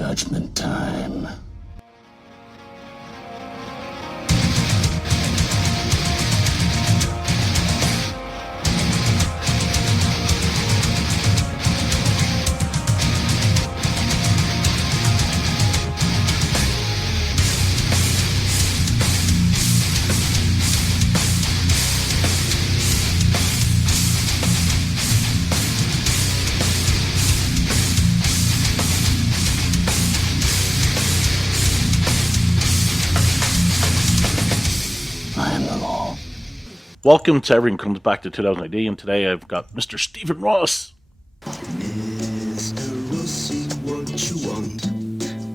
Judgment time. Welcome to Everything Comes Back to 2000AD, and today I've got Mr. Stephen Ross. Mr. Rossy, what you want?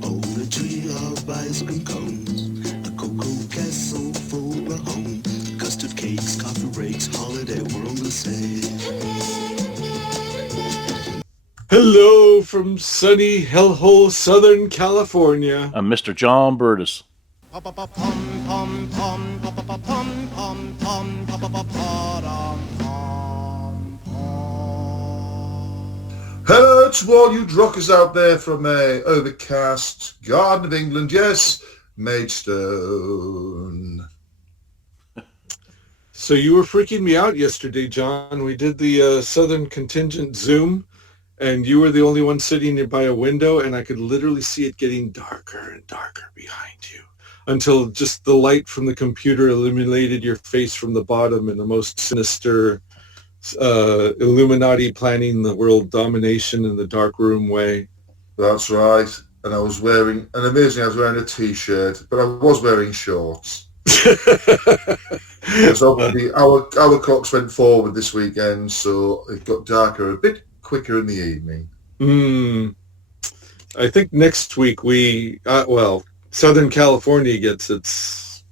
On a tree of ice cream cones, a cocoa castle full of homes, custard cakes, coffee breaks, holiday, we're on the same. Hello from sunny hellhole Southern California. I'm Mr. John Burtis. Hello to all you rockers out there from overcast Garden of England, yes, Maidstone. So you were freaking me out yesterday, John. We did the Southern Contingent Zoom, and you were the only one sitting by a window, and I could literally see it getting darker and darker behind you until just the light from the computer illuminated your face from the bottom in the most sinister Illuminati planning the world domination in the dark room way. That's right. And I was wearing, and amazingly I was wearing a t-shirt, but I was wearing shorts. Because obviously our clocks went forward this weekend, so it got darker a bit quicker in the evening. I think next week Southern California gets its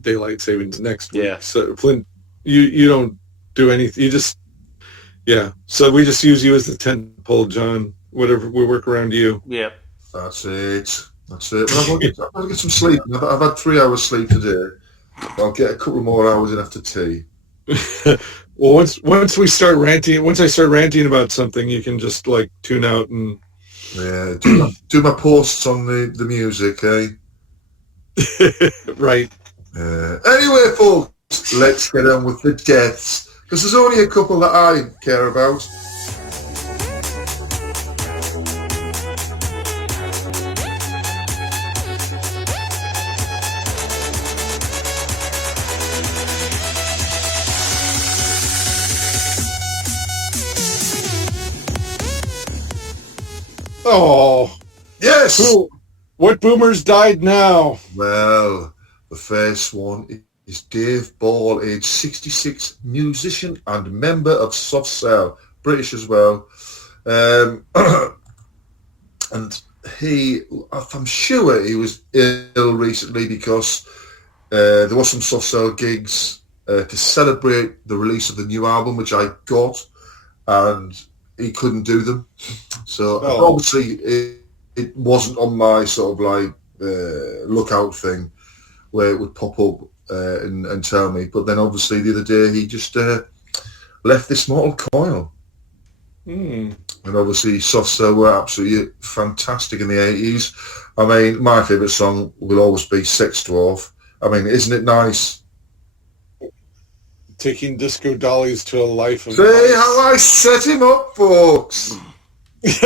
daylight savings next week. Yeah. So Flint, you don't do anything. You just, yeah. So we just use you as the tent pole, John. Whatever, we work around you. Yeah. That's it. But I've got to get some sleep. I've had 3 hours sleep today. I'll get a couple more hours in after tea. Well, once I start ranting about something, you can just like tune out and do my posts on the music, eh? Right. Anyway, folks, let's get on with the deaths, because there's only a couple that I care about. Oh. Yes! What boomers died now? Well, the first one is Dave Ball, age 66, musician and member of Soft Cell, British as well. And I'm sure he was ill recently because there was some Soft Cell gigs to celebrate the release of the new album, which I got, and he couldn't do them. So obviously it wasn't on my sort of like lookout thing where it would pop up and tell me. But then obviously the other day he just left this mortal coil. And obviously Soft Cell were absolutely fantastic in the 80s. I mean, my favourite song will always be Sex Dwarf. I mean, isn't it nice? Taking disco dollies to a life of See how I set him up, folks. But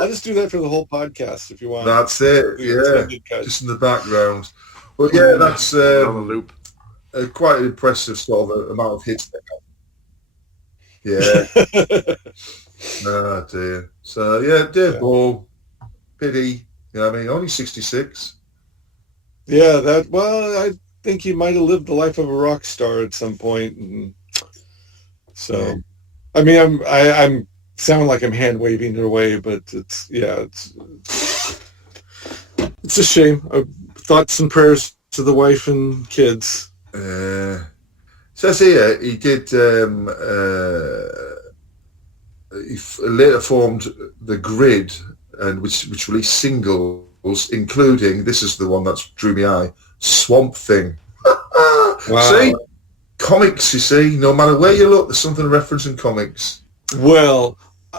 I'll just do that for the whole podcast if you want. That's it, yeah, just in the background. But yeah, that's quite an impressive sort of amount of hits they have. Yeah. Oh dear. So yeah, Dave Ball, pity. You know what I mean? Only 66. Yeah, I think he might have lived the life of a rock star at some point. And so, I mean, I'm sound like I'm hand waving it away, but it's a shame. Thoughts and prayers to the wife and kids. Says here he did. He later formed the Grid, and which released singles, including, this is the one that drew me eye, Swamp Thing. Wow. See, comics, you see. No matter where you look, there's something referencing comics. Well,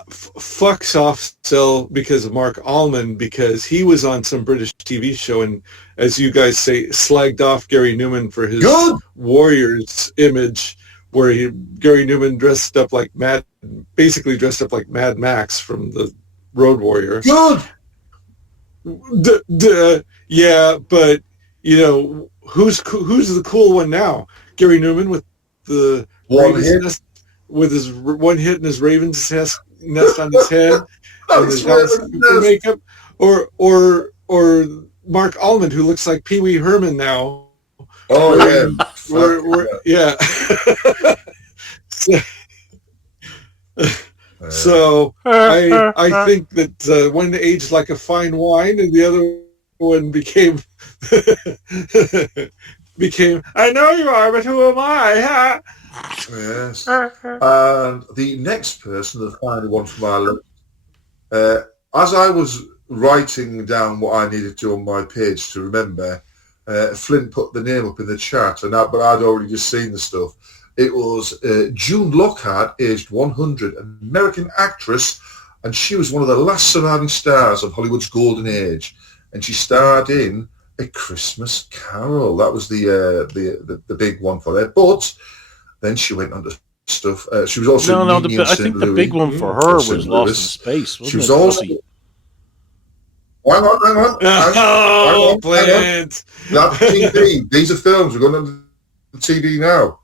fuck soft sell because of Mark Allman, because he was on some British TV show and, as you guys say, slagged off Gary Newman for his Warriors image, where Gary Newman basically dressed up like Mad Max from the Road Warrior. Good. Yeah, but who's the cool one now? Gary Newman with the nest, with his one hit and his Ravens nest on his head and his makeup, or Mark Allman, who looks like Pee Wee Herman now. Oh yeah, So I think that one aged like a fine wine, and the other one became I know you are, but who am I? Yes. And the next person, the final one from our list, as I was writing down what I needed to on my page to remember, Flint put the name up in the chat, but I'd already just seen the stuff. It was June Lockhart, aged 100, an American actress, and she was one of the last surviving stars of Hollywood's golden age. And she starred in A Christmas Carol. That was the big one for her. But then she went on to stuff. She was also I think the big one for her was Lost in Space. She was also. Hang on. Flint. That's TV. These are films. We're going on the TV now.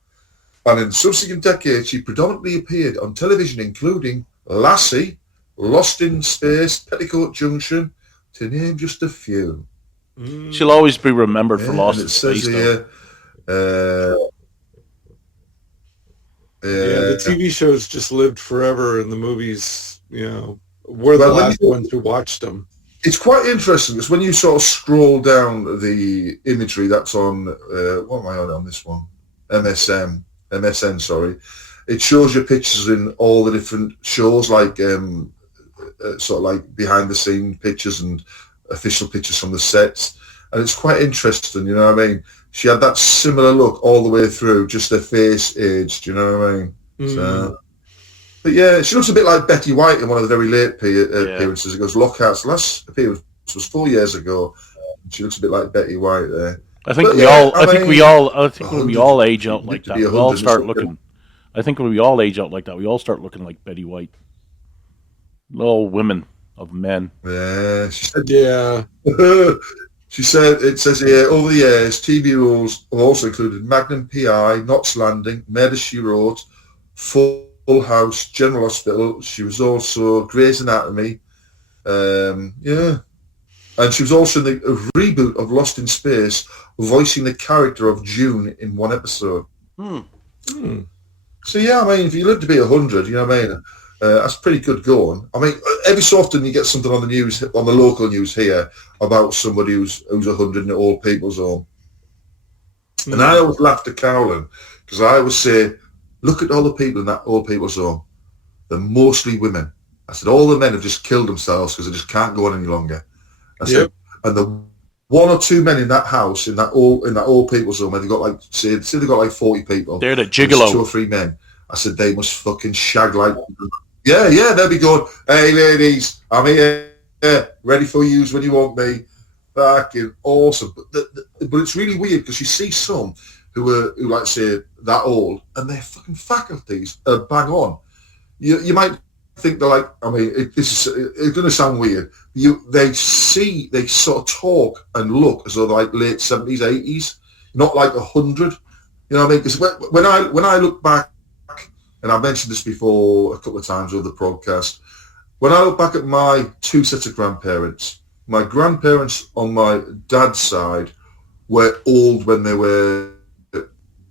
And in subsequent decades, she predominantly appeared on television, including Lassie, Lost in Space, Petticoat Junction, to name just a few. She'll always be remembered for Lost in Space. The TV shows just lived forever, and the movies, we're the last ones who watched them. It's quite interesting because when you sort of scroll down the imagery that's on, what am I on this one? MSN, sorry. It shows you pictures in all the different shows, like sort of like behind the scene pictures and official pictures from the sets. And it's quite interesting, you know what I mean? She had that similar look all the way through, just her face aged, you know what I mean? So, but yeah, she looks a bit like Betty White in one of the very late appearances. It goes, Lockhart's last appearance was 4 years ago. She looks a bit like Betty White there. I think when we all age out like that, we all start looking. I think when we all age out like that, we all start looking like Betty White. Little women of men. Yeah, she said. Yeah. She said, it says here, over the years, TV roles have also included Magnum P.I., Knots Landing, Murder, She Wrote, Full House, General Hospital. She was also Grey's Anatomy. And she was also in the reboot of Lost in Space, voicing the character of June in one episode. So yeah, I mean, if you live to be 100, you know what I mean? That's pretty good going. I mean, every so often you get something on the news, on the local news here, about somebody who's 100 in an old people's home. And I always laugh at Cowling, because I always say, look at all the people in that old people's home. They're mostly women. I said, all the men have just killed themselves because they just can't go on any longer. I said, and the one or two men in that house, in that old people's home, where they got like, say they got like 40 people. They're the gigolo. 2 or 3 men. I said, they must fucking shag like... Yeah, they'll be going, hey ladies, I'm here, ready for you when you want me. Fucking awesome. But it's really weird because you see some who like say that old, and their fucking faculties are bang on. You might think they're like, I mean, it's going to sound weird. They sort of talk and look as though they're like late 70s, 80s, not like 100. You know what I mean? Because when I look back, and I've mentioned this before a couple of times over the podcast, when I look back at my 2 sets of grandparents, my grandparents on my dad's side were old when they were,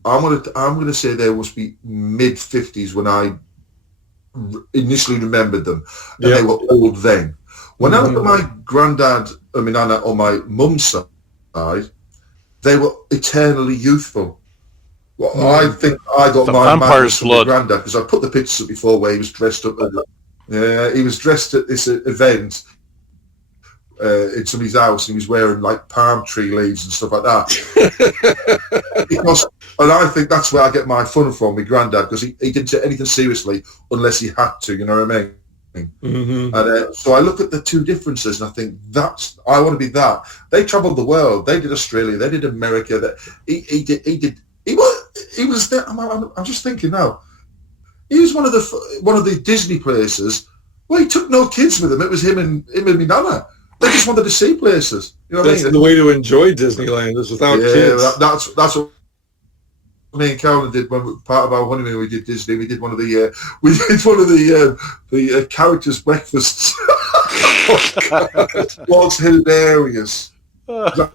I'm going to say they must be mid-50s when I initially remembered them, and they were old then. When I look at my granddad, on my mum's side, they were eternally youthful. Well, I think I got my madness from my granddad, because I put the pictures up before where he was dressed up. He was dressed at this event in somebody's house, and he was wearing like palm tree leaves and stuff like that. And I think that's where I get my fun from, my granddad, because he didn't take anything seriously unless he had to, you know what I mean? Mm-hmm. And so I look at the two differences and I think I want to be that. They traveled the world. They did Australia. They did America. That he was there. I'm just thinking now. He was one of the Disney places. Well, he took no kids with him. It was him and my nana. They just wanted to see places. You know what I mean? The way to enjoy Disneyland is without kids. That's what me and Carolyn did when part of our honeymoon. We did Disney. We did one of the characters' breakfasts. Was hilarious. Like,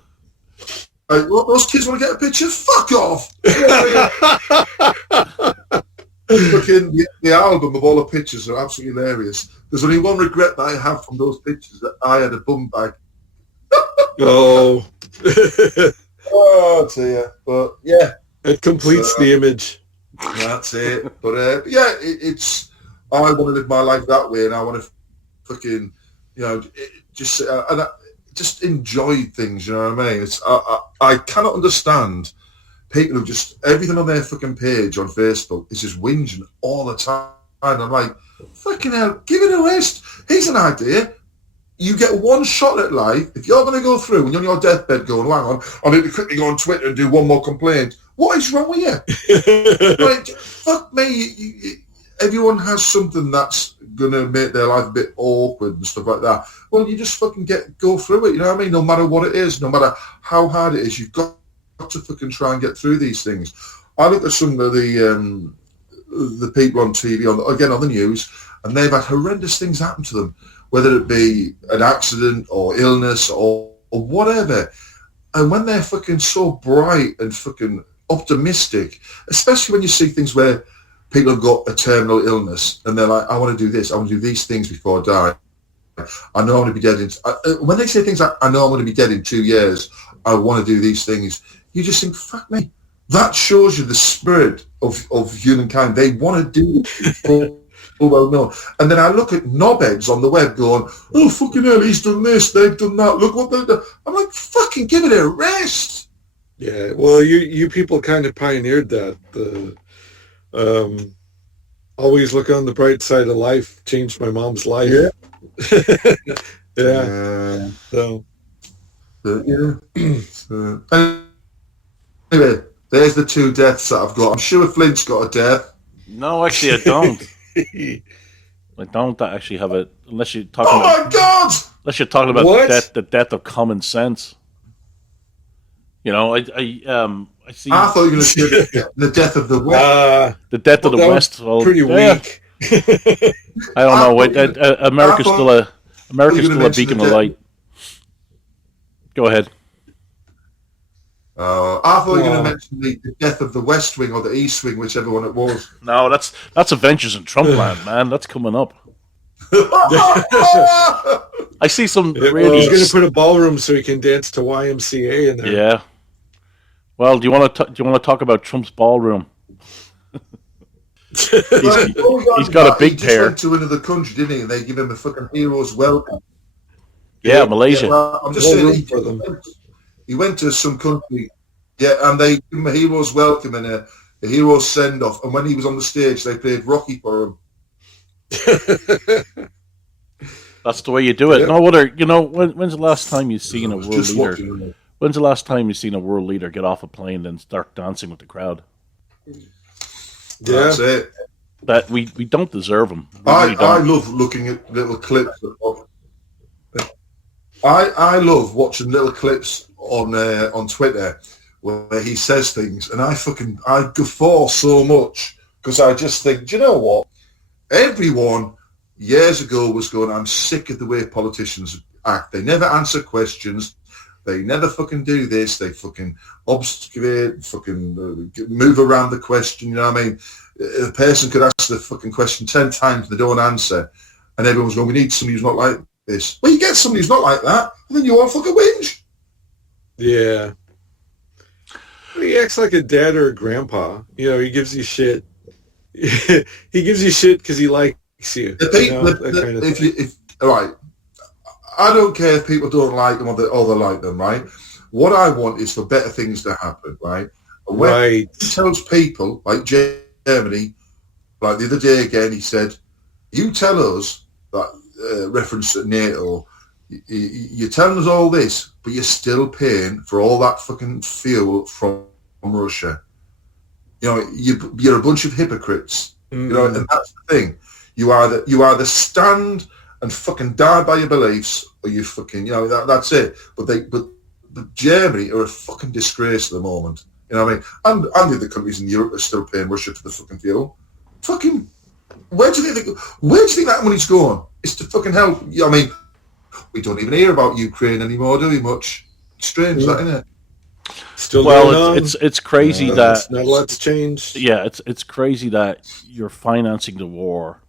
what, those kids want to get a picture? Fuck off! Fucking the album of all the pictures are absolutely hilarious. There's only one regret that I have from those pictures, that I had a bum bag. Oh. Oh dear. But yeah. It completes the image. That's it. But yeah, it's. I want to live my life that way, and I want to fucking, just enjoy things. You know what I mean? It's. I cannot understand people who just everything on their fucking page on Facebook is just whinging all the time. And I'm like, fucking hell, give it a rest. Here's an idea. You get one shot at life. If you're going to go through and you're on your deathbed going, hang on, I need to quickly go on Twitter and do one more complaint. What is wrong with you? Like, fuck me. Everyone has something that's going to make their life a bit awkward and stuff like that. Well, you just fucking go through it, you know what I mean? No matter what it is, no matter how hard it is, you've got to fucking try and get through these things. I look at some of the people on TV, on the news, and they've had horrendous things happen to them, whether it be an accident or illness or whatever. And when they're fucking so bright and fucking optimistic, especially when you see things where people have got a terminal illness and they're like, I want to do this, I want to do these things before I die. I know I'm going to be dead when they say things like, I know I'm going to be dead in 2 years, I want to do these things, you just think, fuck me. That shows you the spirit of humankind. They want to do it. Well known. And then I look at knobheads on the web going, oh, fucking hell, he's done this, they've done that, look what they've done. I'm like, fucking give it a rest. Yeah, well, you people kind of pioneered that. Always look on the bright side of life changed my mom's life. Yeah. Yeah. So. Anyway, there's the two deaths that I've got. I'm sure Flint's got a death. No, actually, I don't. I don't actually have it, unless you're talking. Oh my God! Unless you're talking about the death of common sense. You know, I see. I thought you were going to say the death of the West. The death of the West. Well, pretty weak. I don't know. America's still a beacon of light. Go ahead. I thought you were going to mention the death of the West Wing or the East Wing, whichever one it was. No, that's Adventures in Trumpland, man. That's coming up. I see some really. He's going to put a ballroom so he can dance to YMCA in there. Yeah. Well, do you want to talk about Trump's ballroom? he's got a big pair. He went to another country, didn't he? And they give him a fucking hero's welcome. Yeah, Malaysia. Yeah, well, I'm just saying he went to some country, and they gave him a hero's welcome and a hero's send off. And when he was on the stage, they played Rocky for him. That's the way you do it. Yeah. No, when's the last time you've seen a world leader? When's the last time you've seen a world leader get off a plane and start dancing with the crowd? Yeah. That's it. That we don't deserve them. I love looking at little clips. I love watching little clips on Twitter where he says things, and I guffaw so much because I just think, do you know what? Everyone years ago was going, I'm sick of the way politicians act. They never answer questions. They never fucking do this. They fucking obfuscate, fucking move around the question. You know what I mean? A person could ask the fucking question 10 times, they don't answer, and everyone's going, we need somebody who's not like this. Well, you get somebody who's not like that, and then you all fucking whinge. Yeah. He acts like a dad or a grandpa. You know, he gives you shit. He gives you shit because he likes you. All right. I don't care if people don't like them or they like them, right? What I want is for better things to happen, right? And when Right. he tells people, like Germany, like the other day again, he said, you tell us that, reference to NATO, you're telling us all this, but you're still paying for all that fucking fuel from Russia. You know, you're a bunch of hypocrites. You know, and that's the thing. You either stand and fucking die by your beliefs, or you fucking, you know, that's it. But Germany are a fucking disgrace at the moment. You know what I mean? And the other countries in Europe are still paying Russia for the fucking fuel. Fucking, where do you think that money's going? It's to fucking help. I mean, we don't even hear about Ukraine anymore, do we? Much. Strange, that, isn't it? Still Well, going on. it's crazy that not a lot's changed. yeah, it's crazy that you're financing the war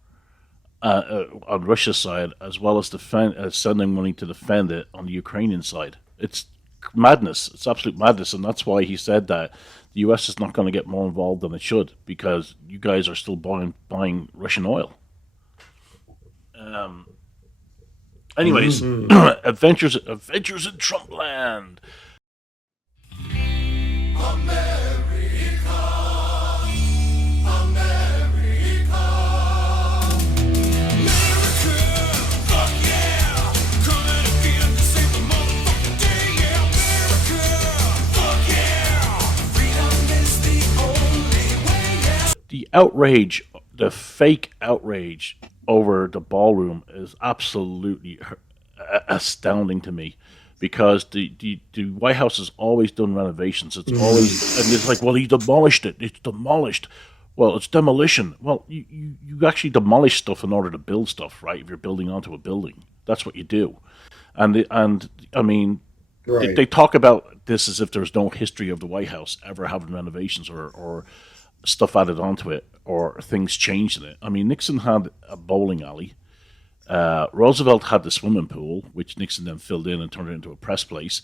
on Russia's side as well as sending money to defend it on the Ukrainian side. It's madness. It's absolute madness, and that's why he said that the U.S. is not going to get more involved than it should because you guys are still buying Russian oil. Anyways, adventures in Trumpland. The outrage, the fake outrage over the ballroom is absolutely astounding to me because the White House has always done renovations. It's always, and it's like, well, he demolished it. It's demolished. Well, it's demolition. Well, you actually demolish stuff in order to build stuff, right? If you're building onto a building, that's what you do. And I mean, Right. they talk about this as if there's no history of the White House ever having renovations or stuff added onto it or things changed in it. I mean, Nixon had a bowling alley. Roosevelt had the swimming pool, which Nixon then filled in and turned it into a press place.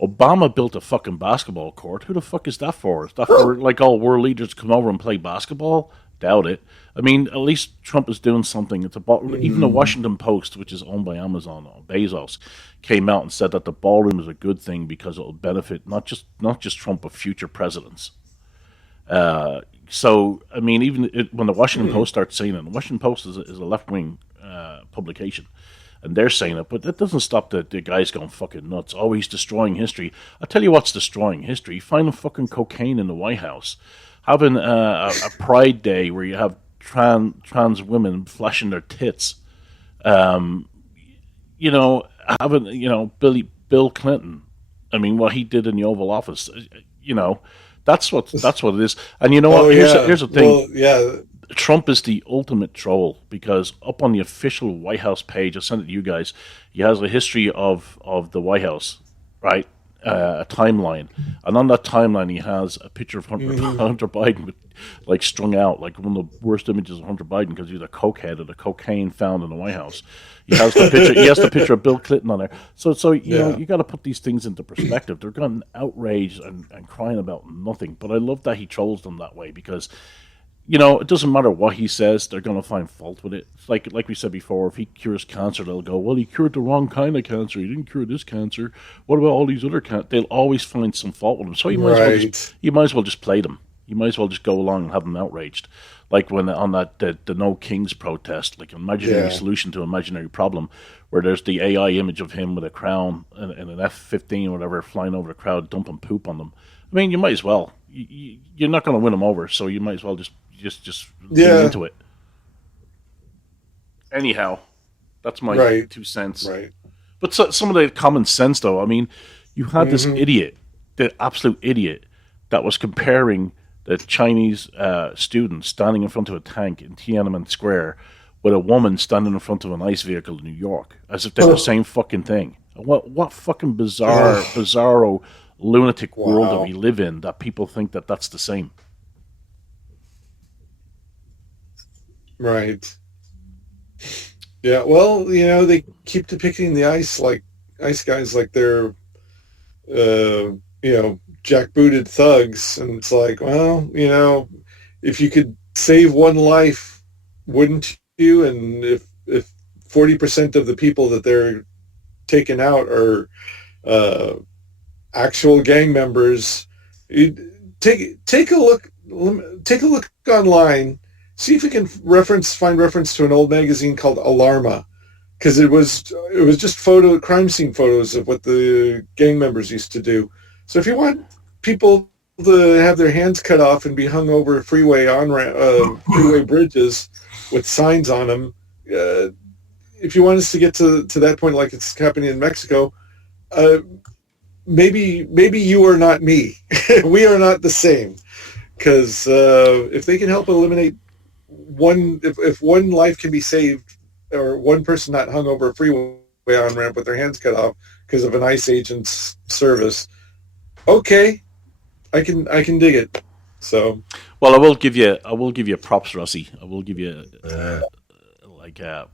Obama built a fucking basketball court. Who the fuck is that for? Is that for like all world leaders to come over and play basketball? Doubt it. I mean, at least Trump is doing something. It's about even the Washington Post, which is owned by Amazon or Bezos, came out and said that the ballroom is a good thing because it will benefit not just Trump but future presidents. So, I mean, even when the Washington Post starts saying it, the Washington Post is a left-wing publication, and they're saying it, but that doesn't stop the guys going fucking nuts. Oh, he's destroying history. I'll tell you what's destroying history. Finding fucking cocaine in the White House. Having a Pride Day where you have trans women flashing their tits. You know, having, you know, Bill Clinton. I mean, what he did in the Oval Office, you know, that's what it is. And you know what? Here's the thing. Well, yeah. Trump is the ultimate troll because up on the official White House page, I sent it to you guys, he has a history of the White House, right? A timeline. And on that timeline, he has a picture of Hunter Biden with, like, strung out, like one of the worst images of Hunter Biden because he's a cokehead of the cocaine found in the White House. He has the picture. He has the picture of Bill Clinton on there. So you know, you got to put these things into perspective. They're getting outraged and crying about nothing. But I love that he trolls them that way because, you know, it doesn't matter what he says, they're going to find fault with it. It's like we said before, if he cures cancer, they'll go, well, he cured the wrong kind of cancer. He didn't cure this cancer. What about all these other cancers? They'll always find some fault with him. So you might as well just play them. You might as well just go along and have them outraged. Like when on that the No Kings protest, like an imaginary solution to an imaginary problem, where there's the AI image of him with a crown and an F-15 or whatever flying over the crowd, dumping poop on them. I mean, you might as well. You're not going to win them over, so you might as well just lean into it. Anyhow, that's my 2 cents. Right. But some of the common sense, though, I mean, you had this idiot, the absolute idiot, that was comparing the Chinese student standing in front of a tank in Tiananmen Square with a woman standing in front of an ICE vehicle in New York, as if they're the same fucking thing. What fucking bizarro lunatic world that we live in that people think that that's the same. Right. Yeah, well, you know, they keep depicting the ice guys like they're, you know, jackbooted thugs. And it's like, well, you know, if you could save one life, wouldn't you? And if 40% of the people that they're taking out are actual gang members, take a look. Take a look online. See if you can find reference to an old magazine called Alarma, because it was just crime scene photos of what the gang members used to do. So if you want people to have their hands cut off and be hung over freeway bridges with signs on them, if you want us to get to that point, like it's happening in Mexico, maybe you are not me. We are not the same. Because if they can help eliminate if one life can be saved, or one person not hung over a freeway on ramp with their hands cut off because of an ICE agent's service, okay, I can dig it. So, well, I will give you props, Rossy. I will give you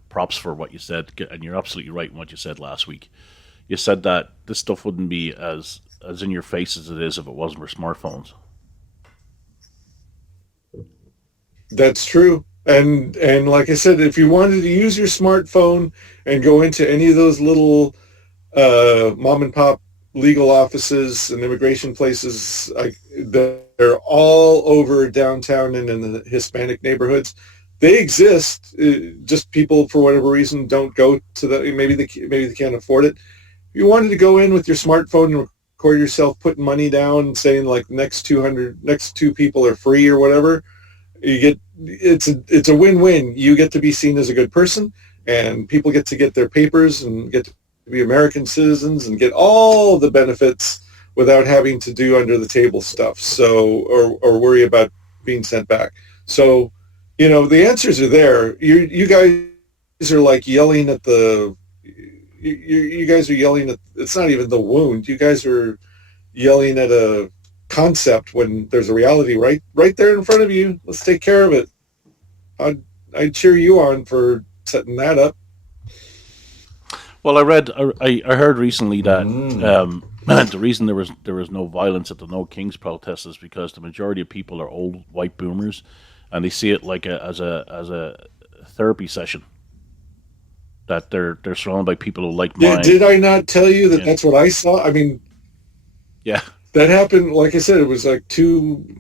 props for what you said, and you're absolutely right in what you said last week. You said that this stuff wouldn't be as in your face as it is if it wasn't for smartphones. That's true. And like I said, if you wanted to use your smartphone and go into any of those little mom and pop legal offices and immigration places, they're all over downtown and in the Hispanic neighborhoods. They exist. Just people, for whatever reason, don't go to the. Maybe they can't afford it. If you wanted to go in with your smartphone and record yourself putting money down, saying like next two people are free or whatever, it's a win-win. You get to be seen as a good person, and people get to get their papers and get to be American citizens and get all the benefits without having to do under the table stuff. So or worry about being sent back. So, the answers are there. You guys are like yelling at the. You guys are yelling at. It's not even the wound. You guys are yelling at a concept when there's a reality right there in front of you. Let's take care of it. I'd cheer you on for setting that up. Well, I heard recently that the reason there was no violence at the No Kings protest is because the majority of people are old white boomers, and they see it like as a therapy session. That they're surrounded by people who like mine. Did I not tell you that that's what I saw? I mean, yeah. That happened, like I said, it was like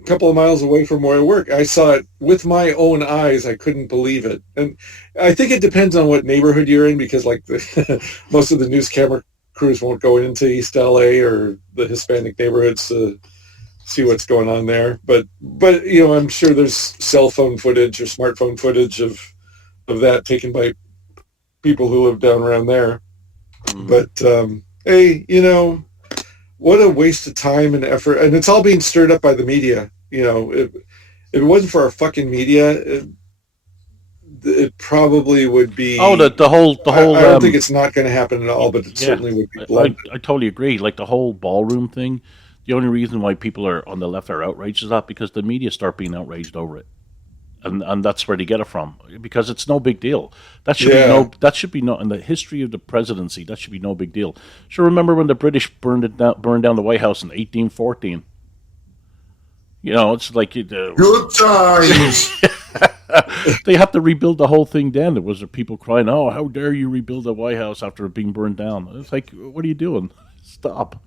couple of miles away from where I work. I saw it with my own eyes. I couldn't believe it. And I think it depends on what neighborhood you're in, because like most of the news camera crews won't go into East LA or the Hispanic neighborhoods to see what's going on there. But I'm sure there's cell phone footage or smartphone footage of that taken by people who live down around there. But hey, what a waste of time and effort, and it's all being stirred up by the media. If it wasn't for our fucking media, it probably would be. Oh, the whole. I don't think it's not going to happen at all, but it certainly would be. I totally agree. Like the whole ballroom thing. The only reason why people are on the left are outraged is that because the media start being outraged over it, and that's where they get it from, because it's no big deal. That should be no in the history of the presidency. That should be no big deal. So remember when the British burned down the White House in 1814? It's like good times. They have to rebuild the whole thing. Then there was people crying, "Oh, how dare you rebuild the White House after it being burned down?" It's like, what are you doing? Stop.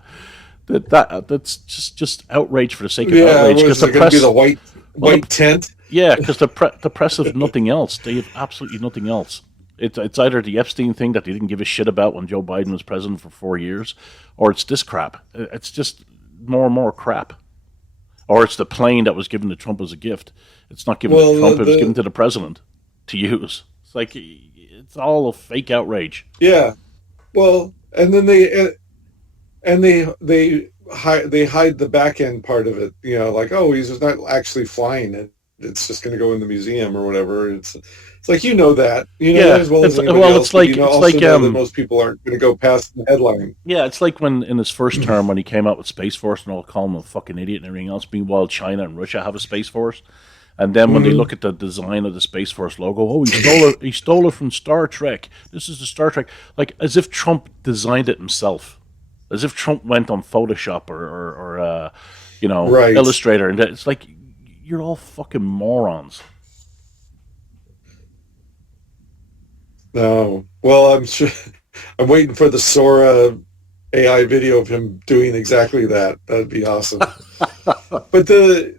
That's just outrage for the sake of outrage. Because the press, be the white tent. Yeah, because the press has nothing else. They have absolutely nothing else. It's either the Epstein thing that they didn't give a shit about when Joe Biden was president for 4 years, or it's this crap. It's just more and more crap. Or it's the plane that was given to Trump as a gift. It's not given to Trump; it was given to the president to use. It's like it's all a fake outrage. Yeah, well, and then they hide the back end part of it. Like, oh, he's not actually flying it. It's just going to go in the museum or whatever. It's like that as well as anybody else. It's like that most people aren't going to go past the headline. Yeah, it's like when in his first term when he came out with Space Force and all call him a fucking idiot and everything else. Meanwhile, China and Russia have a Space Force, and then when they look at the design of the Space Force logo, oh, he stole it from Star Trek. This is the Star Trek, like as if Trump designed it himself, as if Trump went on Photoshop or right. Illustrator, and it's like. You're all fucking morons. No. Well, I'm sure. I'm waiting for the Sora AI video of him doing exactly that. That'd be awesome. But him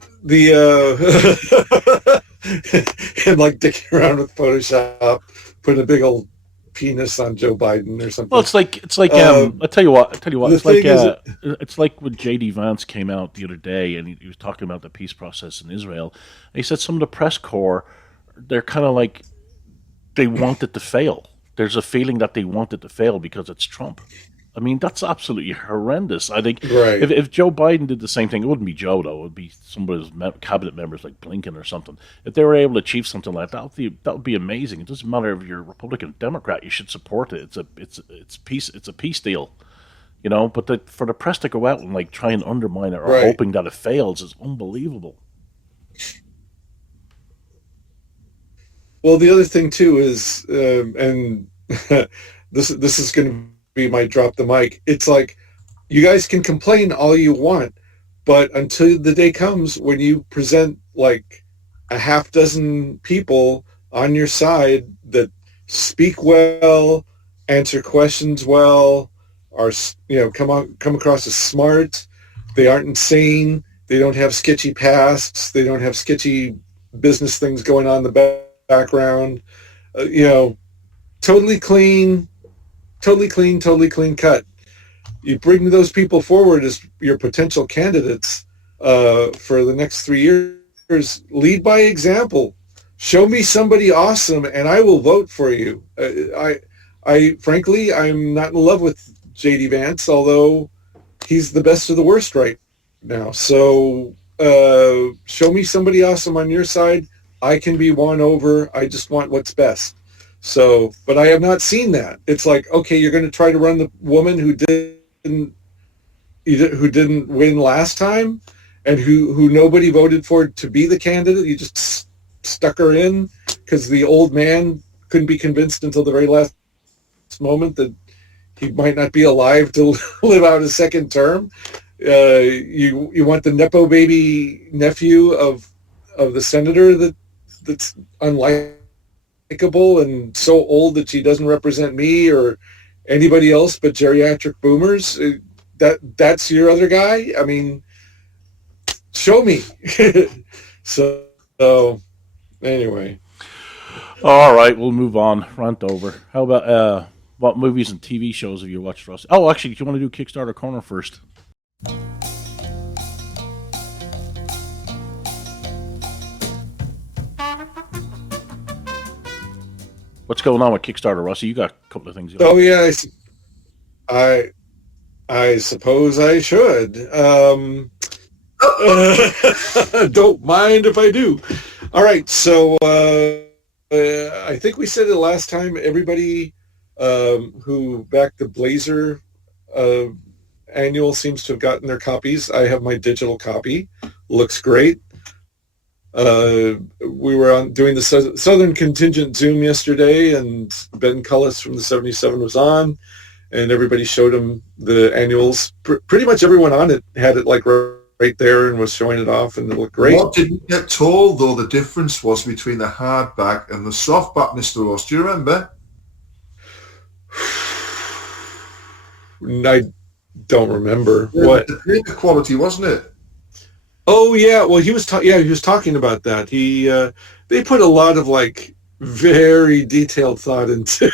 like dicking around with Photoshop, putting a big old penis on Joe Biden or something. Well, it's like I tell you what, it's like when J.D. Vance came out the other day and he was talking about the peace process in Israel. And he said some of the press corps, they're kind of like they want it to fail. There's a feeling that they want it to fail because it's Trump. I mean, that's absolutely horrendous. I think Right. if Joe Biden did the same thing, it wouldn't be Joe, though. It would be some of his cabinet members like Blinken or something. If they were able to achieve something like that, that would be amazing. It doesn't matter if you're Republican or Democrat. You should support it. It's a peace deal, you know. But for the press to go out and like try and undermine it or Right. hoping that it fails is unbelievable. Well, the other thing too is, and this is going to be my drop the mic. It's like you guys can complain all you want, but until the day comes when you present like a half dozen people on your side that speak well, answer questions well, are come across as smart, they aren't insane, they don't have sketchy pasts, they don't have sketchy business things going on in the background, totally clean cut. You bring those people forward as your potential candidates for the next 3 years. Lead by example. Show me somebody awesome, and I will vote for you. I frankly, I'm not in love with J.D. Vance, although he's the best of the worst right now. So show me somebody awesome on your side. I can be won over. I just want what's best. So, but I have not seen that. It's like, okay, you're going to try to run the woman who didn't win last time, and who nobody voted for to be the candidate. You just stuck her in because the old man couldn't be convinced until the very last moment that he might not be alive to live out a second term. You want the nepo baby nephew of the senator that's unlikable and so old that she doesn't represent me or anybody else but geriatric boomers. That's your other guy. I mean, show me. so anyway. All right, we'll move on. Rant over. How about what movies and TV shows have you watched, Rossy? Oh, actually, do you want to do Kickstarter Corner first? What's going on with Kickstarter, Rossy? You got a couple of things. Oh yeah, I suppose I should. Don't mind if I do. All right, so I think we said it last time. Everybody who backed the Blazer annual seems to have gotten their copies. I have my digital copy. Looks great. We were doing the Southern Contingent Zoom yesterday, and Ben Cullis from the 77 was on, and everybody showed him the annuals. Pretty much everyone on it had it like right there and was showing it off, and it looked great. What didn't get told, though, the difference was between the hardback and the softback, Mr. Ross. Do you remember? I don't remember. Yeah, what the paper quality, wasn't it? Oh yeah, well he was talking about that. They put a lot of like very detailed thought into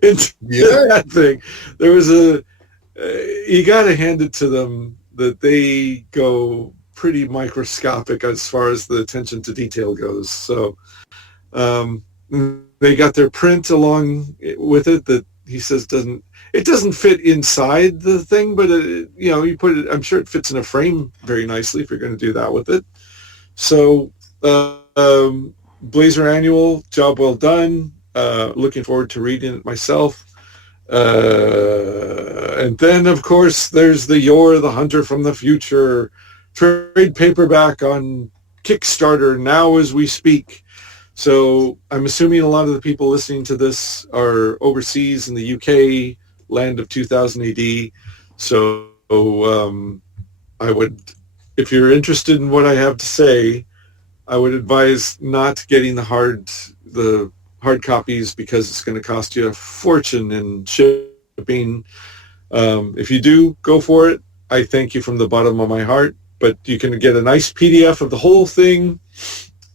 that thing. There was you got to hand it to them that they go pretty microscopic as far as the attention to detail goes. So they got their print along with it that he says doesn't fit inside the thing, but you put it. I'm sure it fits in a frame very nicely if you're going to do that with it. So Blazer Annual, job well done. Looking forward to reading it myself. And then of course there's the You're the Hunter from the Future trade paperback on Kickstarter now as we speak. So I'm assuming a lot of the people listening to this are overseas in the UK, land of 2000 AD. So I would, if you're interested in what I have to say, I would advise not getting the hard copies because it's going to cost you a fortune in shipping. If you do, go for it. I thank you from the bottom of my heart, but you can get a nice PDF of the whole thing.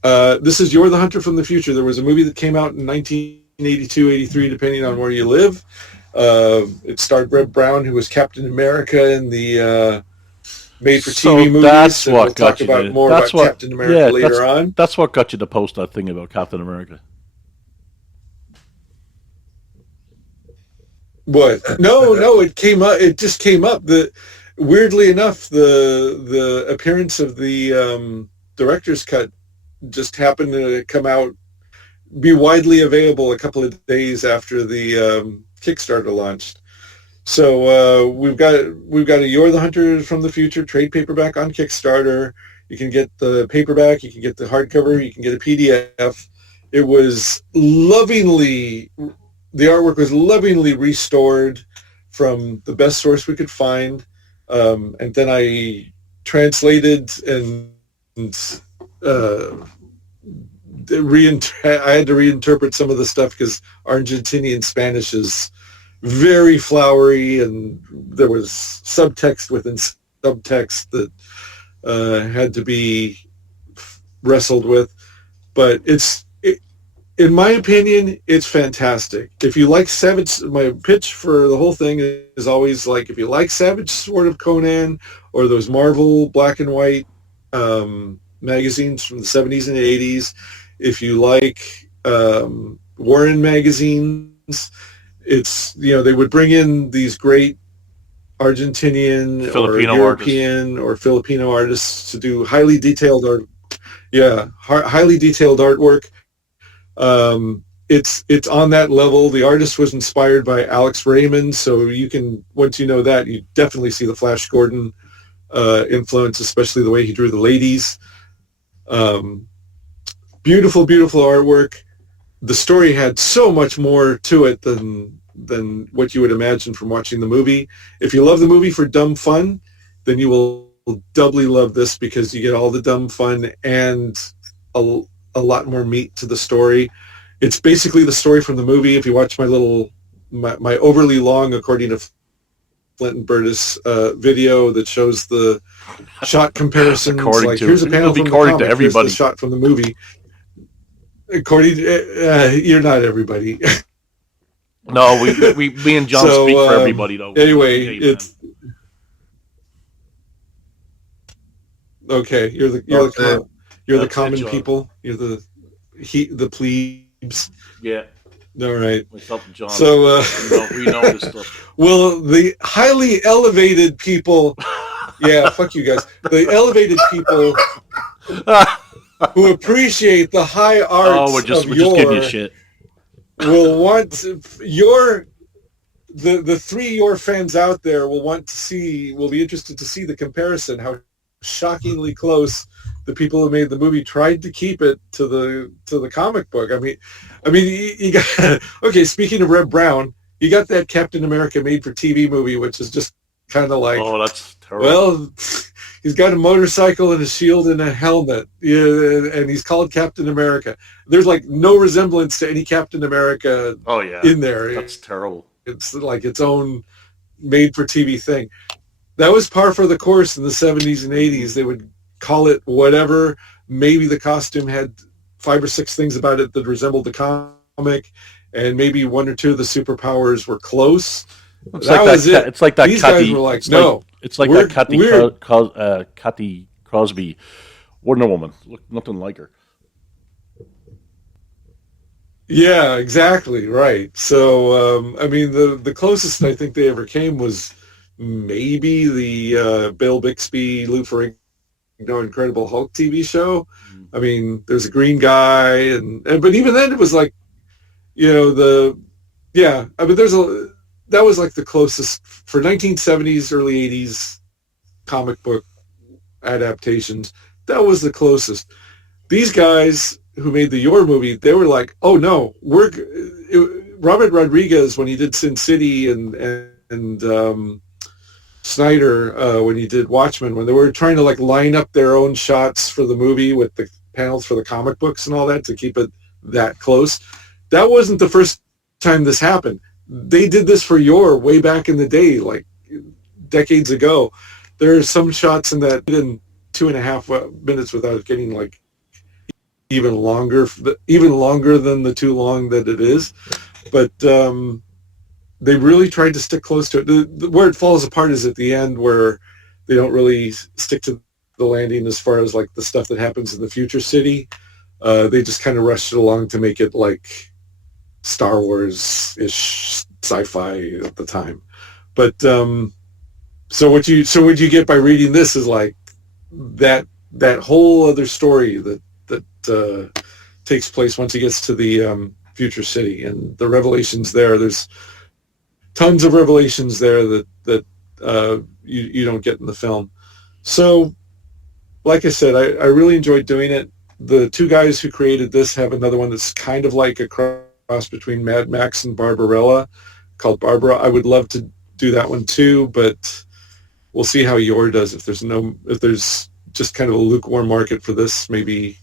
This is You're the Hunter from the Future. There was a movie that came out in 1982, 83, depending on where you live. It starred Reb Brown, who was Captain America in the made-for-TV movies. That's what we'll got talk you about to, more that's about what, Captain America later on. That's what got you to post that thing about Captain America. What? No, it came up. It just came up. Weirdly enough, the appearance of the director's cut just happened to come out, be widely available a couple of days after the Kickstarter launched. So we've got a You're the Hunter from the Future trade paperback on Kickstarter. You can get the paperback, you can get the hardcover, you can get a PDF. It was the artwork was lovingly restored from the best source we could find. And then I translated and I had to reinterpret some of the stuff because Argentinian Spanish is very flowery, and there was subtext within subtext that had to be wrestled with. But in my opinion, it's fantastic. If you like Savage, my pitch for the whole thing is always like, if you like Savage Sword of Conan or those Marvel black and white magazines from the 70s and 80s, if you like Warren magazines, it's, they would bring in these great Argentinian Filipino or European artists. Or Filipino artists to do highly detailed art. Yeah, highly detailed artwork. It's on that level. The artist was inspired by Alex Raymond, so you can, once you know that, you definitely see the Flash Gordon influence, especially the way he drew the ladies. Beautiful, beautiful artwork. The story had so much more to it than what you would imagine from watching the movie. If you love the movie for dumb fun, then you will doubly love this, because you get all the dumb fun and a lot more meat to the story. It's basically the story from the movie. If you watch my overly long, according to Flint and Burtis, video that shows the shot comparisons, here's a panel from the comic, here's the shot from the movie. According to, you're not everybody. No, me and John speak for everybody, though. Anyway, it's okay. You're the common people. You're the plebes. Yeah. All right. Myself and John. So we know this stuff. Well, the highly elevated people. Yeah, fuck you guys. The elevated people who appreciate the high arts we're just of giving you shit. Will want the three your fans out there will be interested to see the comparison, how shockingly close the people who made the movie tried to keep it to the comic book. I mean you got, okay, speaking of Reb Brown, you got that Captain America made for TV movie, which is just kind of like, oh, that's terrible. Well, he's got a motorcycle and a shield and a helmet, and he's called Captain America. There's like no resemblance to any Captain America in there. That's terrible. It's like its own made-for-TV thing. That was par for the course in the 70s and 80s. They would call it whatever. Maybe the costume had 5 or 6 things about it that resembled the comic, and maybe 1 or 2 of the superpowers were close. It's like that. These guys were like, no. It's like that Cathy Crosby Wonder Woman. Look, nothing like her. Yeah, exactly, right. So, the closest I think they ever came was maybe the Bill Bixby, Lou Ferrigno Incredible Hulk TV show. I mean, there's a green guy, but even then it was like, that was like the closest for 1970s, early 80s comic book adaptations. That was the closest. These guys who made the Your movie, they were like, oh no, Robert Rodriguez, when he did Sin City and Snyder, when he did Watchmen, when they were trying to like line up their own shots for the movie with the panels for the comic books and all that to keep it that close. That wasn't the first time this happened. They did this for Your way back in the day, like decades ago. There are some shots in that, and 2.5 minutes without getting like even longer than the too long that it is. But they really tried to stick close to it. Where it falls apart is at the end, where they don't really stick to the landing as far as like the stuff that happens in the future city. They just kind of rushed it along to make it like Star Wars-ish sci-fi at the time. But so what you get by reading this is like that whole other story that takes place once he gets to the future city, and the revelations there. There's tons of revelations there that you don't get in the film. So, like I said, I really enjoyed doing it. The two guys who created this have another one that's kind of like a cross between Mad Max and Barbarella, called Barbara. I would love to do that one too, but we'll see how Yor does. If there's just kind of a lukewarm market for this, maybe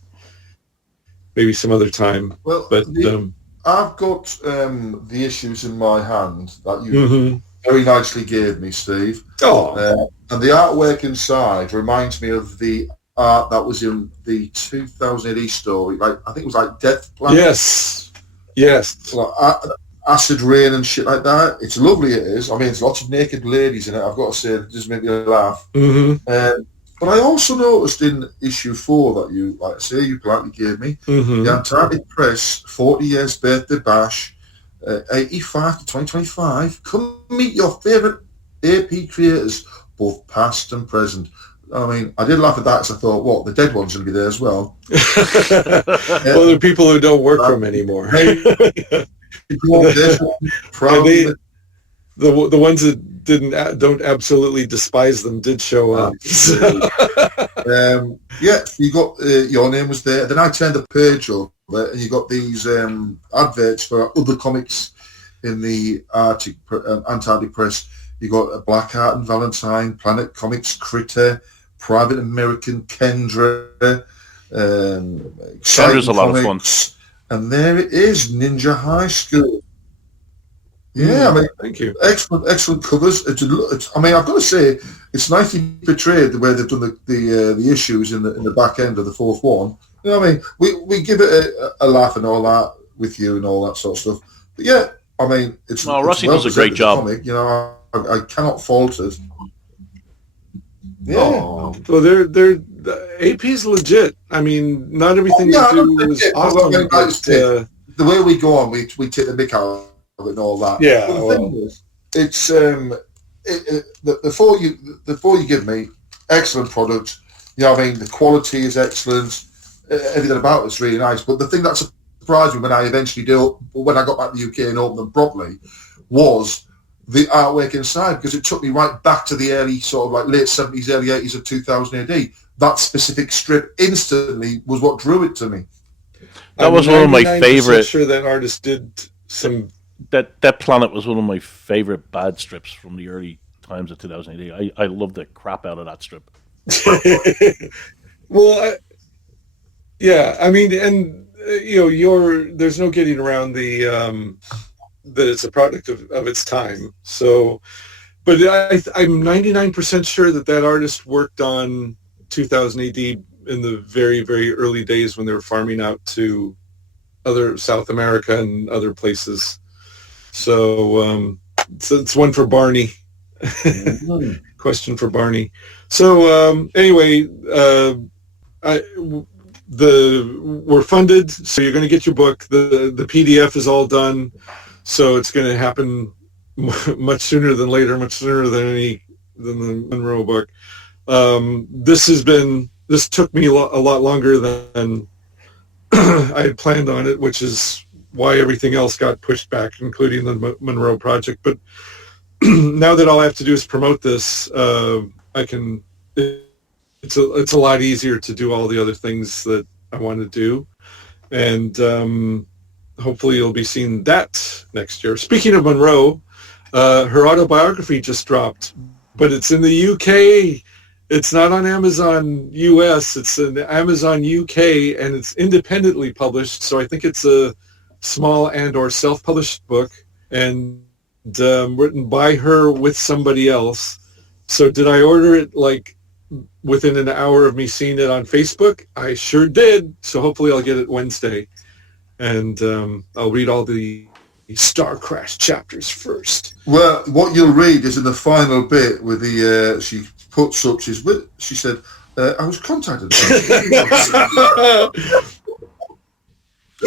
some other time. Well, but I've got the issues in my hand that you very nicely gave me, Steve. Oh, and the artwork inside reminds me of the art that was in the 2000 AD story. Like, I think it was like Death Planet. Yes. Like, acid rain and shit like that. It's lovely, it is. I mean, there's lots of naked ladies in it, I've got to say. It just makes me laugh. But I also noticed in issue 4 that you, like I say, you politely gave me, the Antarctic Press 40 years birthday bash, 85 to 2025. Come meet your favourite AP creators, both past and present. I mean, I did laugh at that because I thought, what, the dead one's going to be there as well. Well, the people who don't work for them anymore. The ones that don't absolutely despise them did show up. Yeah, you got your name was there. Then I turned the page over, and you got these adverts for other comics in the Antarctic Press. You got Blackheart and Valentine, Planet Comics, Critter, Private American, Kendra, Kendra's a lot of fun. And there it is, Ninja High School. Yeah, I mean, thank you. Excellent covers. I mean, I've got to say, it's nicely portrayed the way they've done the issues in the back end of the fourth one. You know what I mean? We give it a laugh and all that with you and all that sort of stuff. But yeah, I mean, Rossy does a great job. Comic, you know, I cannot fault it. Yeah. Oh. Well, they're AP's legit. I mean, not everything they do is awesome. The way we go on, we take the mick out of it and all that. Yeah. But the thing is, it's the four you give me, excellent product. You know what I mean? The quality is excellent. Everything about it's really nice. But the thing that surprised me when I got back to the UK and opened them properly, was the artwork inside, because it took me right back to the early sort of like late 70s, early 80s of 2000 AD. That specific strip instantly was what drew it to me. That was one of my favorite. Sure, that artist did some. That Planet was one of my favorite bad strips from the early times of 2000 AD. I loved the crap out of that strip. Well, yeah, I mean, and you know, there's no getting around the that it's a product of its time. So, but I'm 99% sure that artist worked on 2000 AD in the very, very early days when they were farming out to other South America and other places. So, it's one for Barney. Question for Barney. So anyway, we're funded, so you're going to get your book. The PDF is all done, so it's going to happen much sooner than later, much sooner than the Monroe book. This took me a lot longer than I had planned on it, which is why everything else got pushed back, including the Monroe project. But now that all I have to do is promote this, it's a lot easier to do all the other things that I want to do, and hopefully you'll be seeing that next year. Speaking of Monroe, her autobiography just dropped, but it's in the UK. It's not on Amazon US. It's in Amazon UK, and it's independently published. So I think it's a small and/or self-published book, and written by her with somebody else. So did I order it like within an hour of me seeing it on Facebook. I sure did. So hopefully I'll get it Wednesday, and I'll read all the Star Crash chapters first. Well, what you'll read is in the final bit with the she puts up. She said, "I was contacted."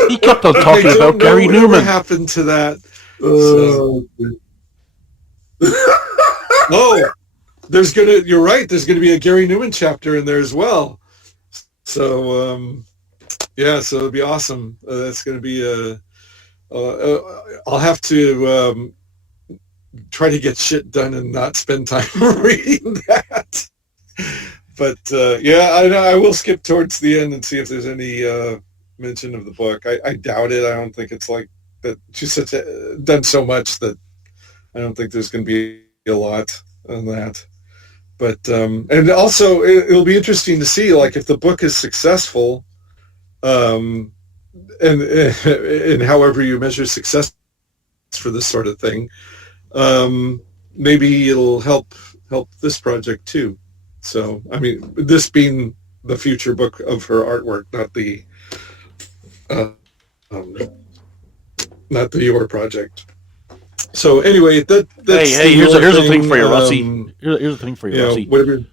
He kept on talking about Gary Newman. What happened to that? Oh, you're right. There's gonna be a Gary Newman chapter in there as well. So so it'll be awesome. That's gonna be I'll have to try to get shit done and not spend time reading that. But I will skip towards the end and see if there's any mention of the book. I doubt it. I don't think it's like that. She's done so much that I don't think there's going to be a lot on that. But and also it'll be interesting to see, like, if the book is successful, and however you measure success for this sort of thing, maybe it'll help this project too. So I mean, this being the future book of her artwork, not the your project. So anyway, that's here's a thing for you, Rossy. Here's a thing for you, Rossy. Whatever.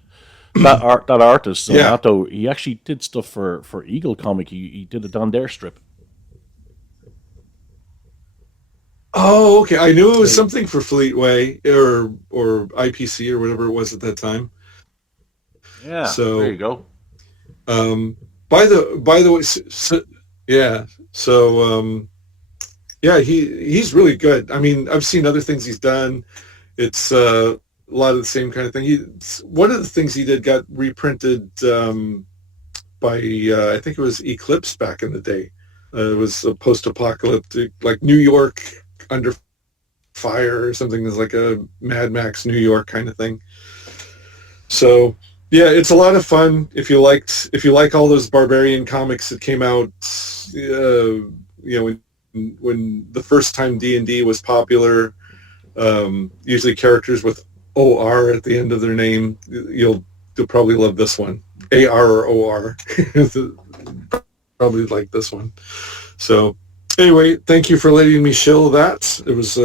That artist, Zanato, he actually did stuff for Eagle Comic. He did a Don Dare strip. Oh, okay. I knew it was something for Fleetway or IPC or whatever it was at that time. Yeah. So there you go. By the way, he's really good. I mean, I've seen other things he's done. It's a lot of the same kind of thing. One of the things he did got reprinted by I think it was Eclipse back in the day. It was a post-apocalyptic, like New York under fire or something. It's like a Mad Max New York kind of thing. So yeah, it's a lot of fun. If you like all those barbarian comics that came out, when the first time D&D was popular, usually characters with OR at the end of their name, you'll probably love this one. AR or OR. Probably like this one. So anyway, thank you for letting me shill that. It was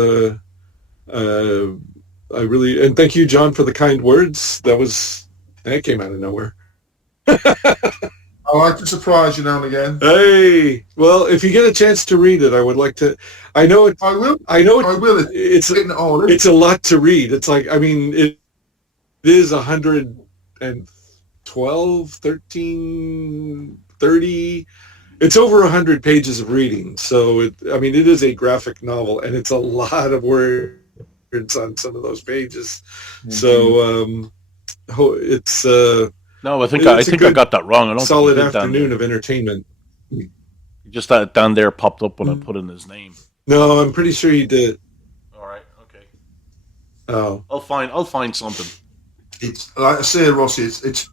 I really, and thank you, John, for the kind words. That came out of nowhere. I like to surprise you now and again. Hey, well, if you get a chance to read it, I would like to. I know it. I will. I know it. I will. It's a lot to read. It's like, I mean, it is 112, 13, 30. It's over 100 pages of reading. So it is a graphic novel, and it's a lot of words on some of those pages. Mm-hmm. So it's. No, I think I got that wrong. I don't solid afternoon of entertainment. Just that down there popped up when I put in his name. No, I'm pretty sure he did. All right, okay. Oh, I'll find something. It's like I say, Rossy. It's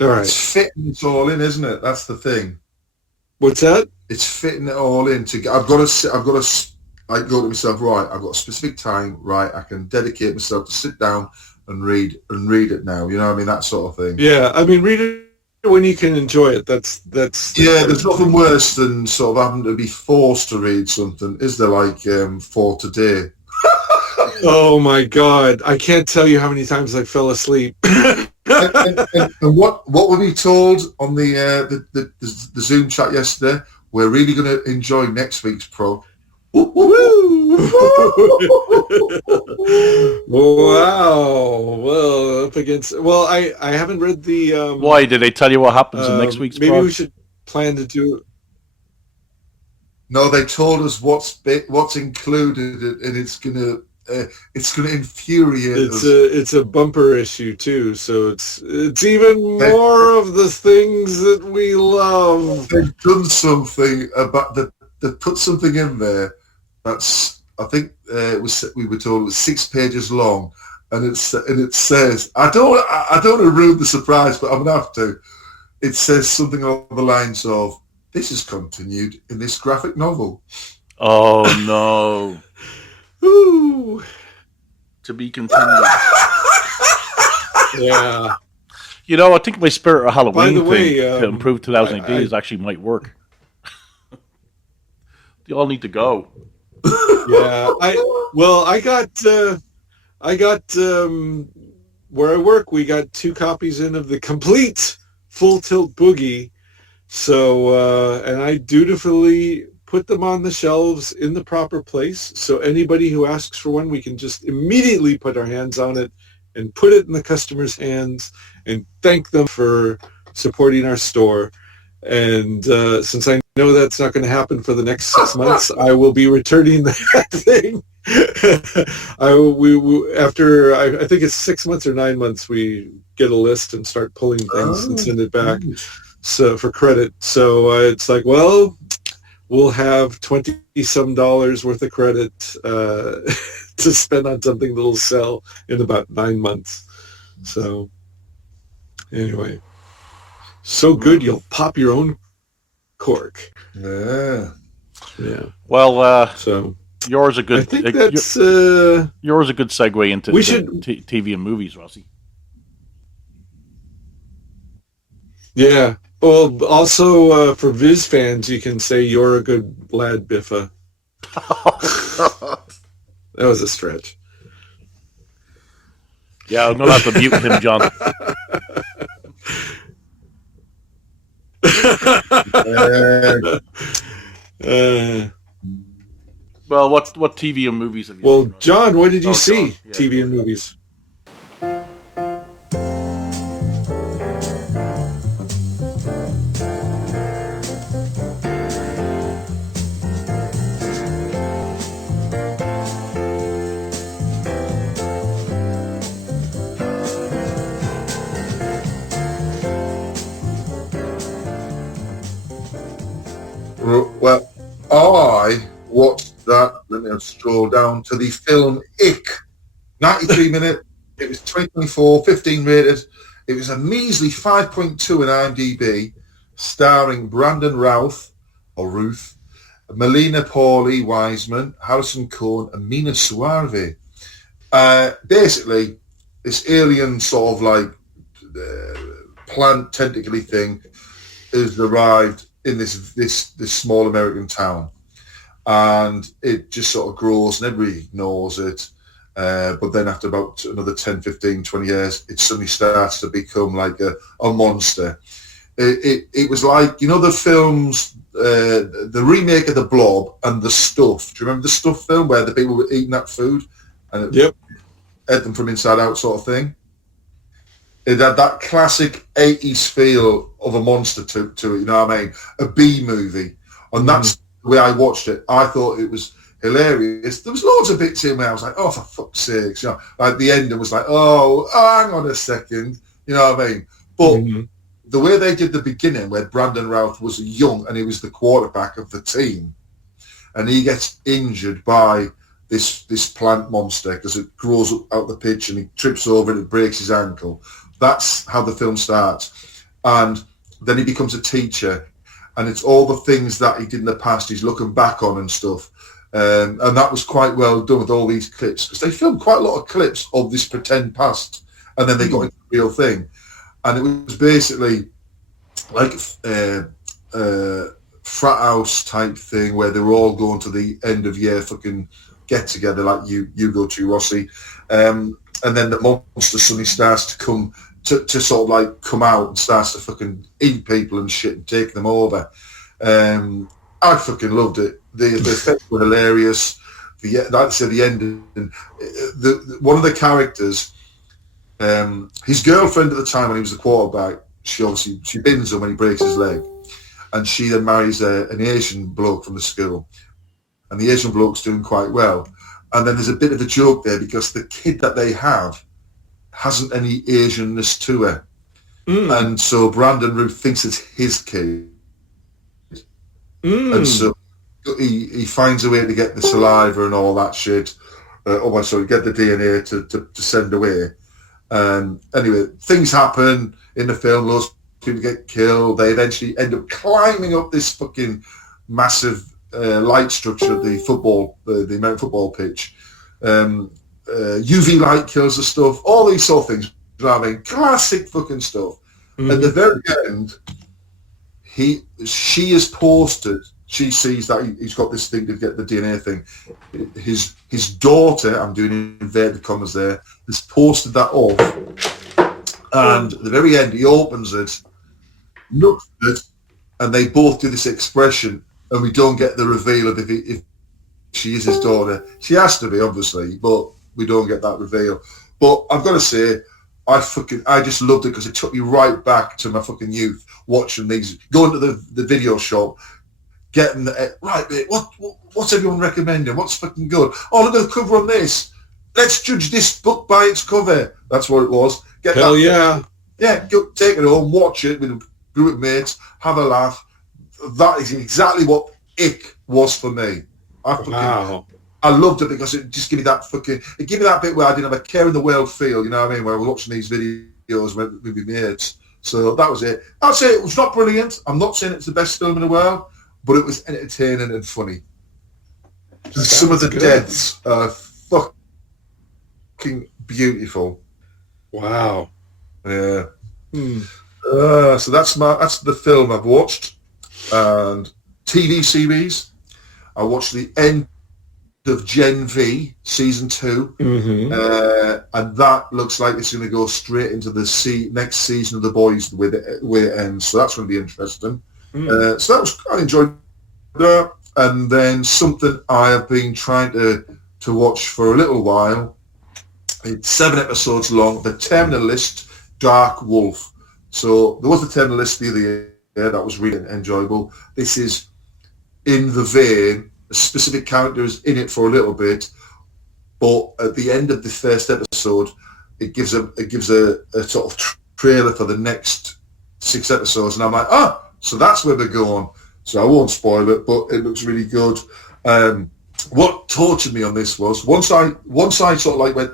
all right. It's fitting it all in, isn't it? That's the thing. What's that? It's fitting it all in. I go to myself, right, I've got a specific time, right, I can dedicate myself to sit down and read it now. You know what I mean? That sort of thing. Yeah, I mean, read it when you can enjoy it. That's. Yeah, there's nothing worse than sort of having to be forced to read something, is there? Like for today. Oh my God! I can't tell you how many times I fell asleep. and what were we told on the Zoom chat yesterday? We're really going to enjoy next week's Prog. Wow. Well, up against. Well, I haven't read the. Why did they tell you what happens in next week's? Maybe we should plan to do. No, they told us what's included, and it's gonna infuriate us. It's a bumper issue too, so it's even more of the things that we love. They've done something about they put something in there that's, I think we were told it was 6 pages long, and it says, I don't want to ruin the surprise, but I'm gonna have to. It says something along the lines of, "This is continued in this graphic novel." Oh no! Ooh. To be continued. Yeah. You know, I think my Spirit of By Halloween the way, thing to improve 2000 AD I- is actually might work. They all need to go. yeah, I got where I work. We got 2 copies in of the complete Full Tilt Boogie. So and I dutifully put them on the shelves in the proper place. So anybody who asks for one, we can just immediately put our hands on it and put it in the customer's hands and thank them for supporting our store. And since I know that's not going to happen for the next 6 months, I will be returning that thing. I think it's 6 months or 9 months, we get a list and start pulling things and send it back. So for credit. So it's like, well, we'll have $20-some worth of credit to spend on something that'll sell in about 9 months. So anyway, so good you'll pop your own cork. Yeah. Yeah. Well, So yours a good. I think that's yours a good segue into we should TV and movies, Rossy. yeah. Well, also for Viz fans, you can say you're a good lad, Biffa. That was a stretch. Yeah, I'm gonna have to mute him, John. Well, what TV and movies have you Well, seen, Rossy? John, what did you Oh, see? John, yeah. TV and movies. Well, I watched that. Let me scroll down to the film ICKy. 93 minute. It was 2024, 15 rated. It was a measly 5.2 in IMDb, starring Brandon Routh, or Ruth, Melina Pauly Wiseman, Harrison Cohn, and Mina Suarve. Basically, this alien sort of like plant tentacly thing has arrived in this small American town, and it just sort of grows and everybody ignores it. But then after about another 10, 15, 20 years, it suddenly starts to become like a monster. It was like, you know, the films, the remake of The Blob and The Stuff. Do you remember The Stuff film where the people were eating that food and it ate them from inside out sort of thing? It had that classic 80s feel of a monster to it, you know what I mean? A B movie. And that's the way I watched it. I thought it was hilarious. There was loads of bits in where I was like, oh, for fuck's sakes. You know, like the ending was like, oh, hang on a second. You know what I mean? But the way they did the beginning, where Brandon Routh was young and he was the quarterback of the team, and he gets injured by this plant monster because it grows up out the pitch and he trips over and it breaks his ankle. That's how the film starts. And then he becomes a teacher, and it's all the things that he did in the past he's looking back on and stuff. And that was quite well done with all these clips, because they filmed quite a lot of clips of this pretend past, and then they got into the real thing. And it was basically like frat house type thing where they were all going to the end of year fucking get together like you go to, Rossy. And then the monster suddenly starts to come to sort of like come out and starts to fucking eat people and shit and take them over. I fucking loved it. The effects were hilarious. Like I said, the ending. One of the characters, his girlfriend at the time when he was the quarterback, she bins him when he breaks his leg, and she then marries an Asian bloke from the school, and the Asian bloke's doing quite well. And then there's a bit of a joke there because the kid that they have hasn't any Asianness to her. And so Brandon Routh thinks it's his kid. And so he finds a way to get the saliva and all that shit. Get the DNA to send away. Anyway, things happen in the film. Loads of people get killed. They eventually end up climbing up this fucking massive light structure, the American football pitch. UV light kills the stuff, all these sort of things. You know what I mean? Classic fucking stuff. At the very end, she has posted. She sees that he's got this thing to get the DNA thing. His daughter, I'm doing inverted commas there, has posted that off. And at the very end, he opens it, looks at it, and they both do this expression, and we don't get the reveal of if she is his daughter. She has to be, obviously, but we don't get that reveal. But I've got to say, I just loved it because it took me right back to my fucking youth, watching these, going to the video shop, getting right, mate, what's everyone recommending? What's fucking good? Oh, look at the cover on this. Let's judge this book by its cover. That's what it was. Hell yeah. Yeah, go, take it home, watch it with a group of mates, have a laugh. That is exactly what Ick was for me. I loved it because it just gave me that it gave me that bit where I didn't have a care in the world feel, you know what I mean, where I was watching these videos with my mates. So that was it. I'd say it was not brilliant. I'm not saying it's the best film in the world, but it was entertaining and funny. And some of the deaths are fucking beautiful. Wow. Yeah. So that's the film I've watched. And TV series, I watched the end of Gen V season 2, and that looks like it's going to go straight into the next season of The Boys where it ends. So that's going to be interesting. So I enjoyed that. And then something I have been trying to watch for a little while. It's 7 episodes long. The Terminal List, Dark Wolf. So there was a Terminal List the other year that was really enjoyable. This is in the vein. A specific character is in it for a little bit, but at the end of the first episode, it gives a sort of trailer for the next 6 episodes, and I'm like, so that's where they're going. So I won't spoil it, but it looks really good. What tortured me on this was once I sort of like went,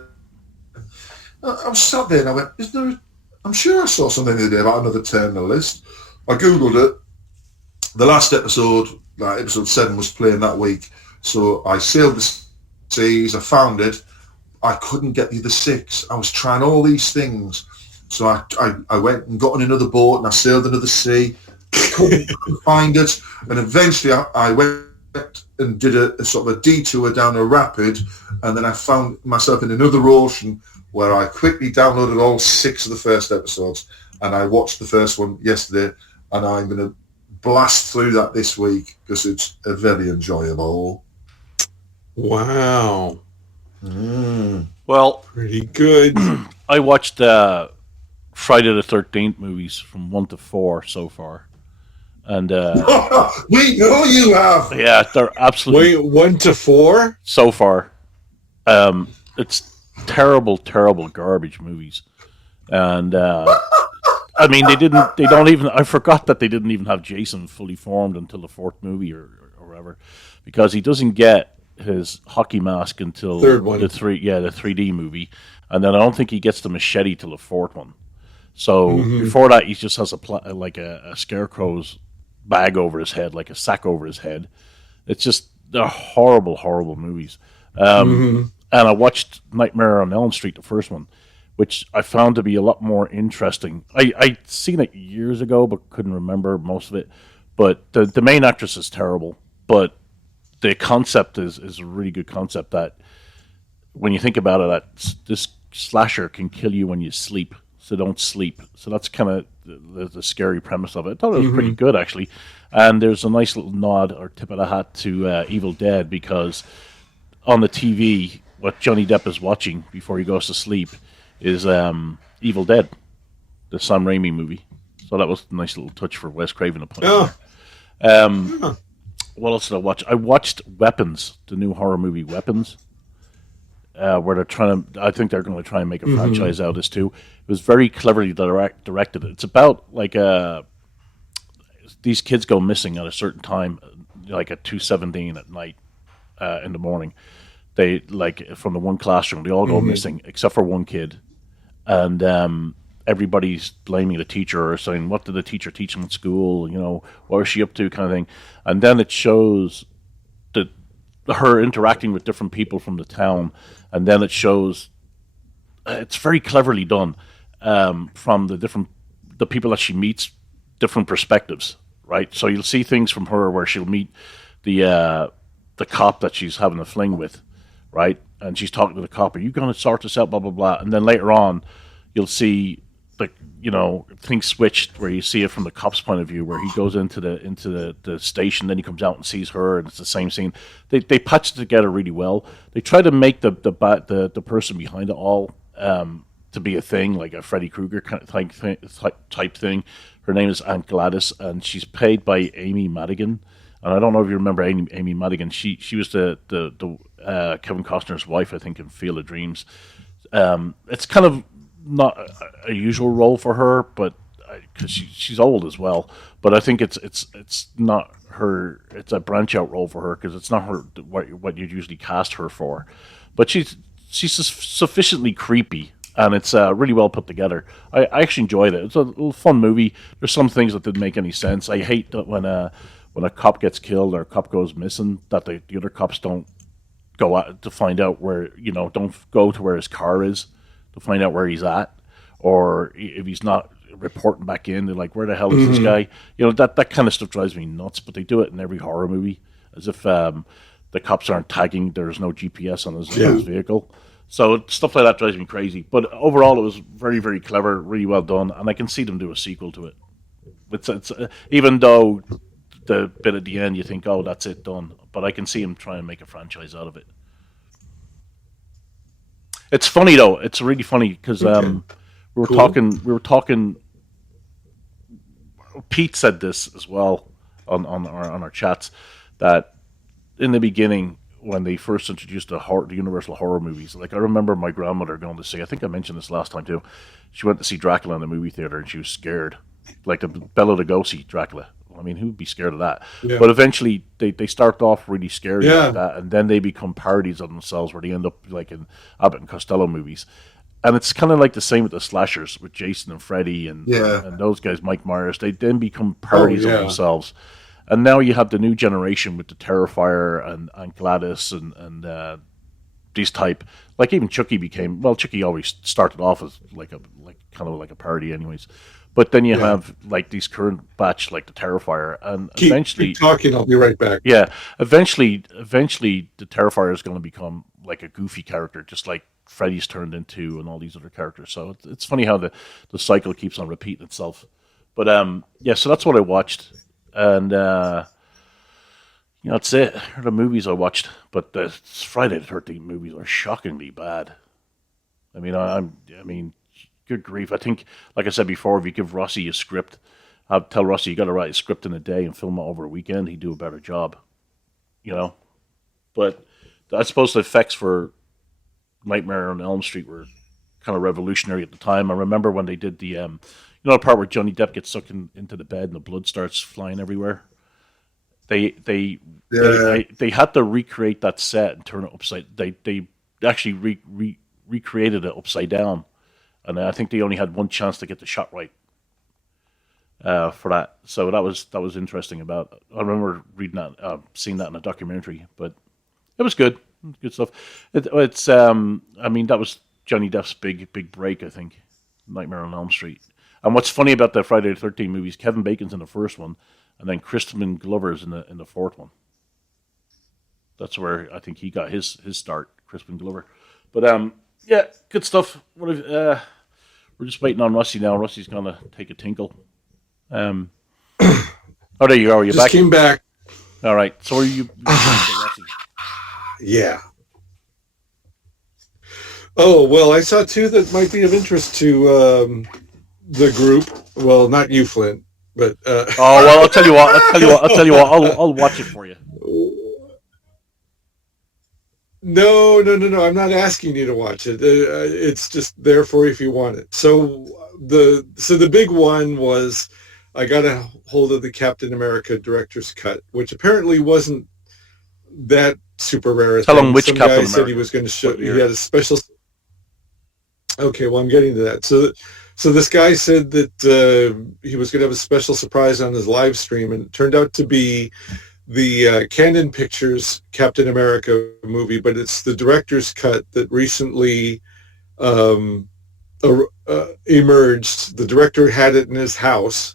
I was sat there and I went, I'm sure I saw something the other day about another Terminal List. I googled it. The last episode, like episode 7, was playing that week. So I sailed the seas, I found it. I couldn't get the other 6. I was trying all these things. So I went and got on another boat and I sailed another sea. Couldn't find it. And eventually I went and did a sort of a detour down a rapid, and then I found myself in another ocean where I quickly downloaded all 6 of the first episodes, and I watched the first one yesterday, and I'm going to blast through that this week because it's very enjoyable. Wow. Well, pretty good. I watched Friday the 13th movies from 1 to 4 so far. And we know you have. Yeah, they're absolutely. Wait, 1 to 4 so far. It's terrible garbage movies, and I mean they don't even. I forgot that they didn't even have Jason fully formed until the 4th movie or whatever, because he doesn't get his hockey mask until the 3D movie, and then I don't think he gets the machete till the 4th one. So before that, he just has a scarecrow's bag over his head, like a sack over his head. It's just, they're horrible movies. And I watched Nightmare on Elm Street, the first one, which I found to be a lot more interesting. I'd seen it years ago, but couldn't remember most of it. But the main actress is terrible, but the concept is a really good concept that when you think about it, that this slasher can kill you when you sleep. So don't sleep. So that's kind of the scary premise of it. I thought it was pretty good, actually. And there's a nice little nod or tip of the hat to Evil Dead, because on the TV, what Johnny Depp is watching before he goes to sleep is Evil Dead, the Sam Raimi movie. So that was a nice little touch for Wes Craven to put in. What else did I watch? I watched Weapons, the new horror movie Weapons. Where they're trying to, I think they're going to try and make a franchise out of this too. It was very cleverly directed. It's about like these kids go missing at a certain time, like at 2:17 at night, in the morning. They from the one classroom, they all go missing except for one kid, and everybody's blaming the teacher or saying, "What did the teacher teach them at school? You know, what was she up to?" kind of thing. And then it shows her interacting with different people from the town, and then it shows it's very cleverly done. from the people that she meets, different perspectives, right? So you'll see things from her where she'll meet the cop that she's having a fling with, right? And she's talking to the cop, "Are you going to sort this out?" Blah blah blah. And then later on, you'll see things switched where you see it from the cop's point of view, where he goes into the station, then he comes out and sees her, and it's the same scene. They patch it together really well. They try to make the person behind it all to be a thing, like a Freddy Krueger kind of type thing. Her name is Aunt Gladys, and she's played by Amy Madigan. And I don't know if you remember Amy Madigan. She was the Kevin Costner's wife, I think, in Field of Dreams. It's kind of not a usual role for her, but because she's old as well. But I think it's not her. It's a branch out role for her because it's not her what you'd usually cast her for. But she's sufficiently creepy, and it's really well put together. I actually enjoyed it. It's a little fun movie. There's some things that didn't make any sense. I hate that when a cop gets killed or a cop goes missing, that the other cops don't go out to find out where, don't go to where his car is to find out where he's at, or if he's not reporting back in, they're like, "Where the hell is this guy?" That kind of stuff drives me nuts. But they do it in every horror movie, as if the cops aren't tagging. There's no GPS on his vehicle, so stuff like that drives me crazy. But overall, it was very, very clever, really well done, and I can see them do a sequel to it. It's even though the bit at the end you think, "Oh, that's it, done," but I can see him trying to make a franchise out of it. It's funny though. It's really funny because we were talking. Pete said this as well on our chats, that in the beginning when they first introduced the Universal horror movies, like I remember my grandmother going to see. I think I mentioned this last time too. She went to see Dracula in the movie theater and she was scared, like the Bela Lugosi Dracula. I mean, who would be scared of that? Yeah. But eventually, they start off really scary like that, and then they become parodies of themselves, where they end up like in Abbott and Costello movies. And it's kind of like the same with the slashers, with Jason and Freddy and those guys, Mike Myers. They then become parodies of themselves. And now you have the new generation with the Terrifier and Gladys and these type. Like even Chucky Chucky always started off as like a parody, anyways. But then you have like these current batch, like the Terrifier, and eventually keep talking. I'll be right back. Yeah, eventually, the Terrifier is going to become like a goofy character, just like Freddy's turned into, and all these other characters. So it's funny how the cycle keeps on repeating itself. But so that's what I watched, and that's it. The movies I watched, but the Friday the 13th movies are shockingly bad. I mean, good grief. I think, like I said before, if you give Rossy a script, I'll tell Rossy you got to write a script in a day and film it over a weekend, he'd do a better job. But I suppose the effects for Nightmare on Elm Street were kind of revolutionary at the time. I remember when they did the the part where Johnny Depp gets sucked into the bed and the blood starts flying everywhere. They had to recreate that set and turn it upside. They actually recreated it upside down. And I think they only had one chance to get the shot right for that. So that was interesting about it. I remember reading that, seeing that in a documentary, but it was good. Good stuff. That was Johnny Depp's big break, I think, Nightmare on Elm Street. And what's funny about the Friday the 13th movies, Kevin Bacon's in the first one, and then Crispin Glover's in the fourth one. That's where I think he got his start, Crispin Glover. But good stuff. We're just waiting on Rossy now. Rossy's gonna take a tinkle. Oh, there you are. You're just back. Came back. All right. So are you? Yeah. Oh well, I saw two that might be of interest to the group. Well, not you, Flint, but. Oh well, I'll tell you what. I'll watch it for you. No. I'm not asking you to watch it. It's just there for you if you want it. So the big one was I got a hold of the Captain America director's cut, which apparently wasn't that super rare. Tell him which Some Captain guy America. said he was going to show. He had a special. Okay, well, I'm getting to that. So this guy said that he was going to have a special surprise on his live stream, and it turned out to be the Canon Pictures Captain America movie, but it's the director's cut that recently emerged. The director had it in his house,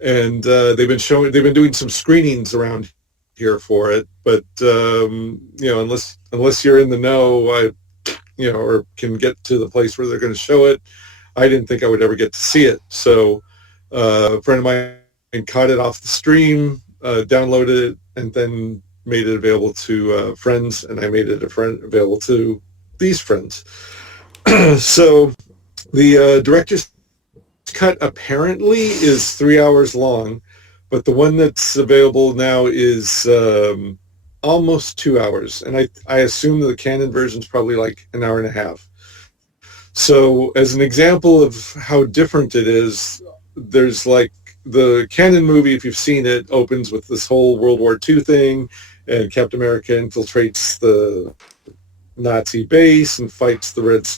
and they've been doing some screenings around here for it. But unless you're in the know, or can get to the place where they're going to show it, I didn't think I would ever get to see it. So a friend of mine caught it off the stream, downloaded it, and then made it available to friends, and I made it available to these friends. So the director's cut apparently is 3 hours long, but the one that's available now is almost 2 hours, and I assume that the Canon version is probably like an hour and a half. So as an example of how different it is, there's like the Canon movie, if you've seen it, opens with this whole World War II thing, and Captain America infiltrates the Nazi base and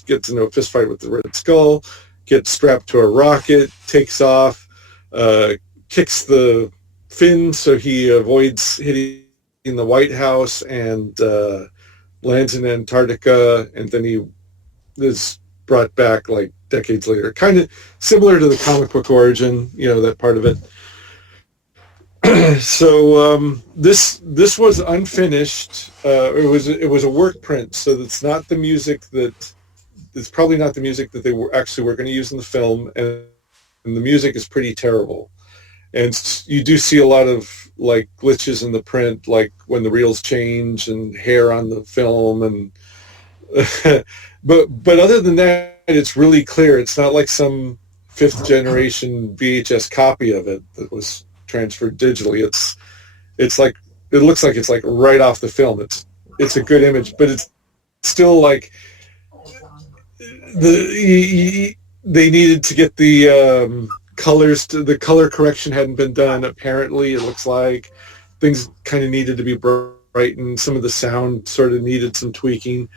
gets into a fist fight with the Red Skull, gets strapped to a rocket, takes off, kicks the fin so he avoids hitting the White House, and lands in Antarctica, and then he is brought back like decades later, kind of similar to the comic book origin, that part of it. So this was unfinished. It was a work print, so it's not the music it's probably not the music that they were going to use in the film, and the music is pretty terrible. And you do see a lot of like glitches in the print, like when the reels change and hair on the film, and but other than that, it's really clear. It's not like some fifth generation VHS copy of it that was transferred digitally. It's like, it looks like it's like right off the film. It's a good image, but it's still like they needed to get the colors the color correction hadn't been done. Apparently, it looks like things kind of needed to be brightened. Some of the sound sort of needed some tweaking,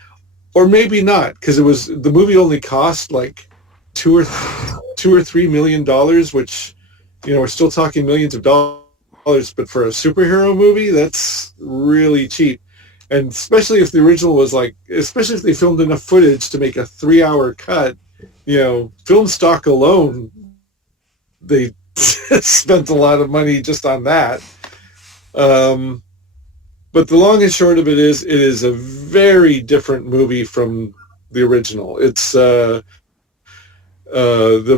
or maybe not, because the movie only cost like $2 or $3 million, which, we're still talking millions of dollars, but for a superhero movie, that's really cheap. And especially if the original was especially if they filmed enough footage to make a 3-hour cut, film stock alone, they spent a lot of money just on that. But the long and short of it is a very different movie from the original. It's the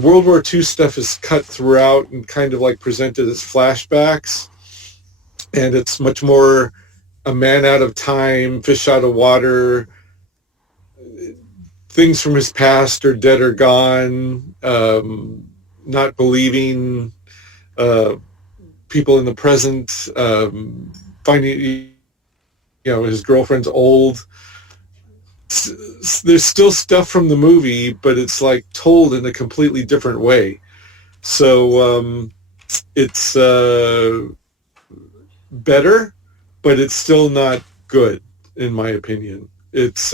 World War II stuff is cut throughout and kind of like presented as flashbacks, and it's much more a man out of time, fish out of water. Things from his past are dead or gone. Not believing people in the present. Finding, his girlfriend's old. There's still stuff from the movie, but it's like told in a completely different way. So it's better, but it's still not good, in my opinion. It's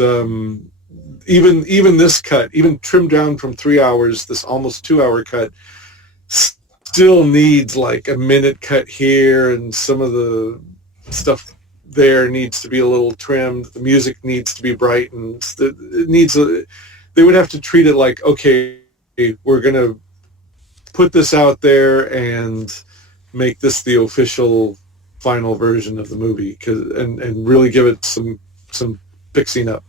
even this cut, even trimmed down from 3 hours, this almost 2-hour cut, still needs like a minute cut here, and some of the stuff there needs to be a little trimmed. The music needs to be brightened. They would have to treat it like, okay, we're going to put this out there and make this the official final version of the movie, and really give it some fixing up.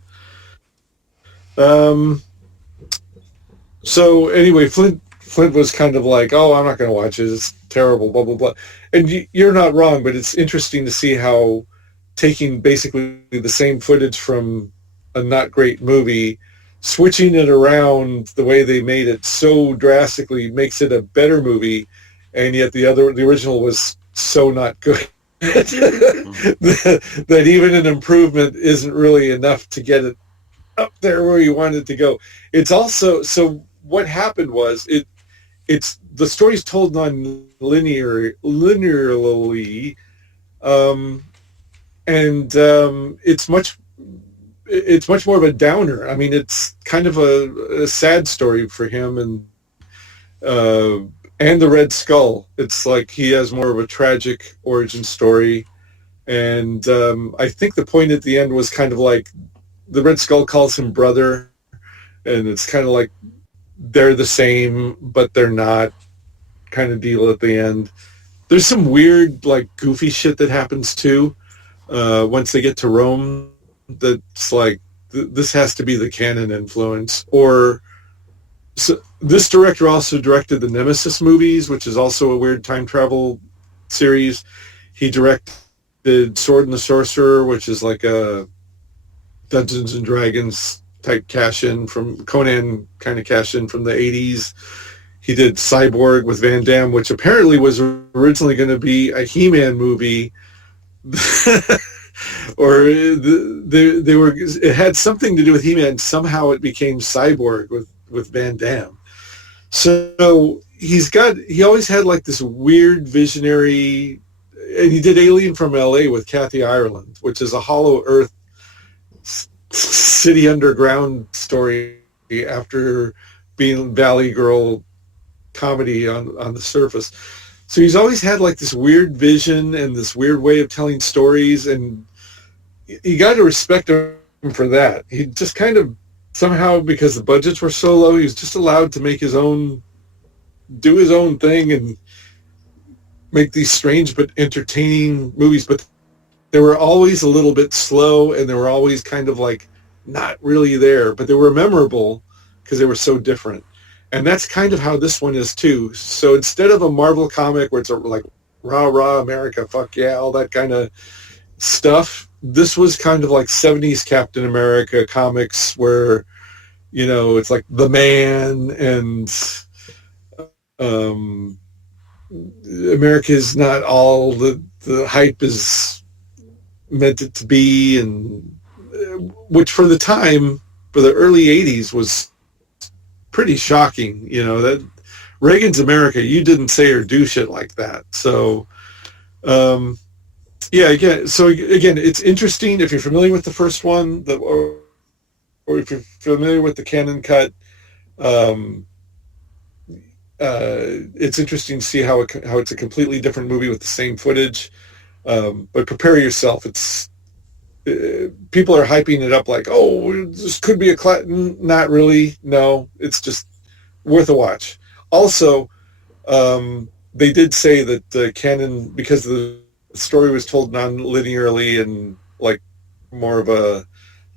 So anyway, Flint was kind of like, oh, I'm not going to watch it. It's terrible, blah, blah, blah. And you're not wrong, but it's interesting to see how taking basically the same footage from a not great movie, switching it around the way they made it so drastically makes it a better movie, and yet the original was so not good that even an improvement isn't really enough to get it up there where you want it to go. It's also, so what happened was it's the story's told linearly, and it's much more of a downer. I mean, it's kind of a sad story for him, and the Red Skull. It's like he has more of a tragic origin story, and I think the point at the end was kind of like the Red Skull calls him brother, and it's kind of like they're the same, but they're not kind of deal at the end. There's some weird, like, goofy shit that happens too. Once they get to Rome, that's like, this has to be the canon influence. Or so, this director also directed the Nemesis movies, which is also a weird time travel series. He directed Sword and the Sorcerer, which is like a Dungeons and Dragons type cash-in from Conan, kind of cash-in from the 80s. He did Cyborg with Van Damme, which apparently was originally going to be a He-Man movie. Or they were. It had something to do with He-Man. Somehow it became Cyborg with Van Damme. So he always had like this weird visionary, and he did Alien from LA with Kathy Ireland, which is a Hollow Earth city underground story after being Valley Girl comedy on the surface. So he's always had like this weird vision and this weird way of telling stories, and you got to respect him for that. He just kind of somehow, because the budgets were so low, he was just allowed to do his own thing and make these strange but entertaining movies. But they were always a little bit slow, and they were always kind of like not really there, but they were memorable because they were so different. And that's kind of how this one is too. So instead of a Marvel comic where it's like rah rah America, fuck yeah, all that kind of stuff, this was kind of like 70s Captain America comics where, you know, it's like the man and America is not all the hype is meant it to be, and which for the time, for the early 80s, was pretty shocking. You know, that Reagan's America, you didn't say or do shit like that. So again, it's interesting if you're familiar with the first one, or if you're familiar with the canon cut. It's interesting to see how it's a completely different movie with the same footage. But prepare yourself. It's people are hyping it up like, oh, this could be not really. No, it's just worth a watch. Also, they did say that the canon, because the story was told non-linearly and like more of a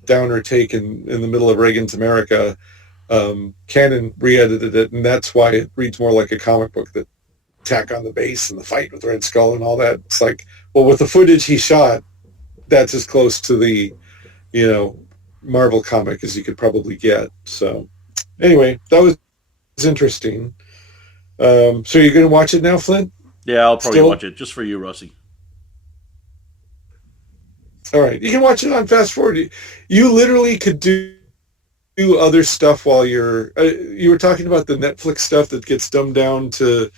downer take in the middle of Reagan's America, canon re-edited it, and that's why it reads more like a comic book. That attack on the base and the fight with Red Skull and all that. It's like, well, with the footage he shot, that's as close to the, you know, Marvel comic as you could probably get. So anyway, that was interesting. So you're going to watch it now, Flint? Yeah, I'll probably watch it just for you, Rossy. All right. You can watch it on fast forward. You literally could do other stuff while you were talking about the Netflix stuff that gets dumbed down so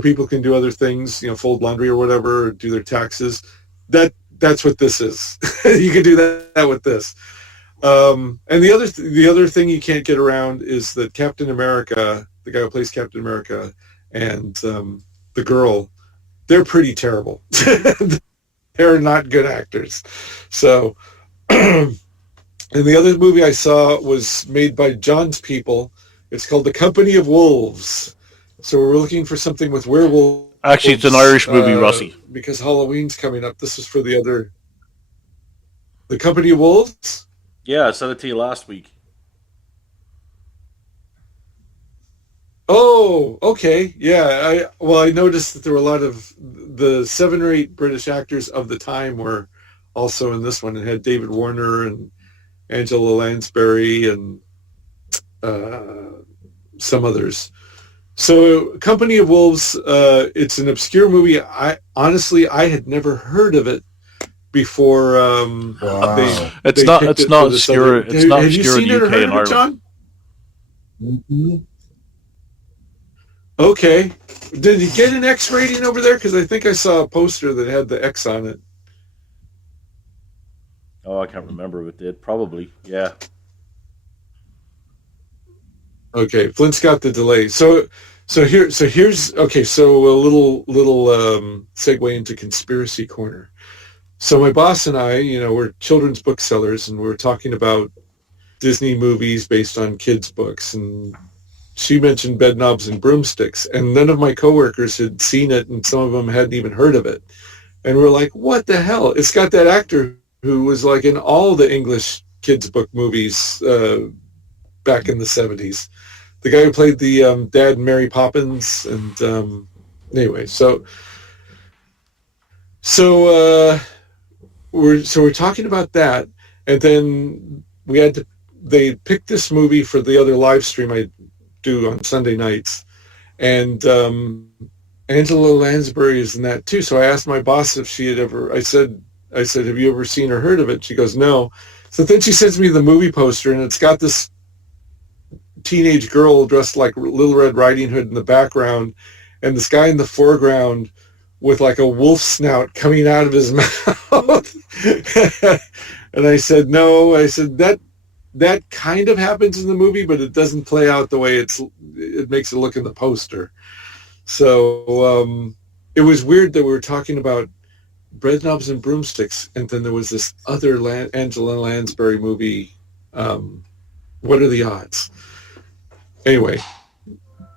people can do other things, you know, fold laundry or whatever, or do their taxes. That's what this is. You can do that with this. And the other thing you can't get around is that Captain America, the guy who plays Captain America, and the girl, they're pretty terrible. They're not good actors. So, and the other movie I saw was made by John's people. It's called The Company of Wolves. So we're looking for something with werewolves. Actually, it's an Irish movie, Rossy. Because Halloween's coming up. This is for The Company of Wolves? Yeah, I said it to you last week. Oh, okay. Yeah. I noticed that there were a lot of the 7 or 8 British actors of the time were also in this one. It had David Warner and Angela Lansbury and some others. So Company of Wolves, it's an obscure movie. I had never heard of it before. Wow. It's not obscure. It's not obscure in the UK and Ireland. John? Mm-hmm. Okay. Did he get an X rating over there? Because I think I saw a poster that had the X on it. Oh, I can't remember if it did. Probably, yeah. Okay, Flint's got the delay. So here's okay. So a little segue into Conspiracy Corner. So my boss and I, you know, we're children's booksellers, and we're talking about Disney movies based on kids' books, and she mentioned Bed Knobs and Broomsticks, and none of my coworkers had seen it, and some of them hadn't even heard of it. And we're like, what the hell? It's got that actor who was like in all the English kids book movies back in the 70s. The guy who played the dad in Mary Poppins. And anyway, so we're talking about that. And then they picked this movie for the other live stream I do on Sunday nights. And Angela Lansbury is in that too. So I asked my boss if she had ever, I said, have you ever seen or heard of it? She goes, no. So then she sends me the movie poster, and it's got this teenage girl dressed like Little Red Riding Hood in the background, and this guy in the foreground with like a wolf snout coming out of his mouth. And I said, no. I said, that kind of happens in the movie, but it doesn't play out the way it makes it look in the poster. So it was weird that we were talking about Bread Knobs and Broomsticks, and then there was this other Angela Lansbury movie. What are the odds? Anyway,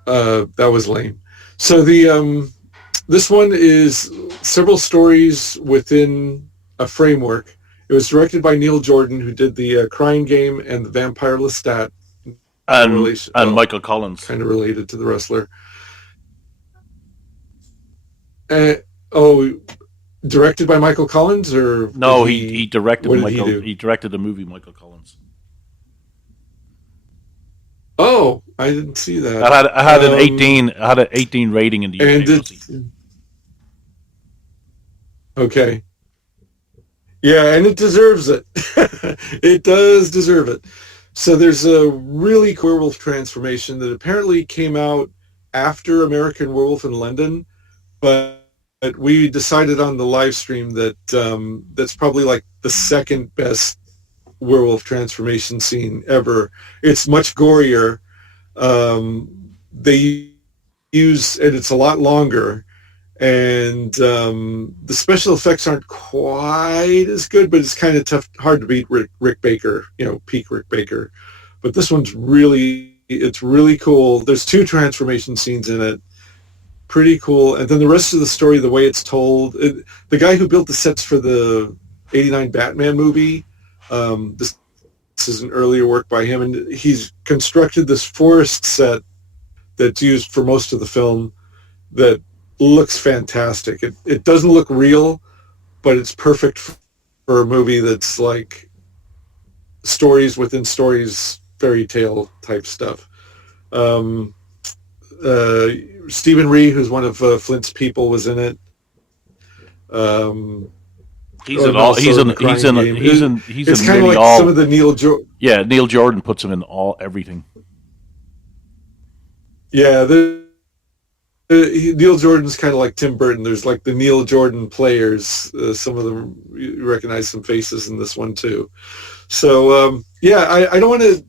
that was lame. So this one is several stories within a framework. It was directed by Neil Jordan, who did the Crying Game and the Vampire Lestat. And Michael Collins. Kind of related to the wrestler. Directed by Michael Collins, or no? He directed Michael. He directed the movie Michael Collins. Oh, I didn't see that. I had an 18. I had an 18 rating in the UK. Okay. Yeah, and it deserves it. It does deserve it. So there's a really cool werewolf transformation that apparently came out after American Werewolf in London, but we decided on the live stream that that's probably like the second best werewolf transformation scene ever. It's much gorier. They use, and it's a lot longer, and the special effects aren't quite as good, but it's kind of hard to beat Rick Baker, peak Rick Baker. But this one's it's really cool. There's 2 transformation scenes in it. Pretty cool. And then the rest of the story, the way it's told, the guy who built the sets for the 89 Batman movie, this is an earlier work by him, and he's constructed this forest set that's used for most of the film that looks fantastic. It doesn't look real, but it's perfect for a movie that's like stories within stories, fairy tale type stuff. Stephen Ree, who's one of Flint's people, was in it. He's in all. He's in. It's kind of like all, some of the Neil Jordan. Yeah, Neil Jordan puts him in everything. Yeah, Neil Jordan's kind of like Tim Burton. There's like the Neil Jordan players. Some of them, you recognize some faces in this one too. So I don't want to.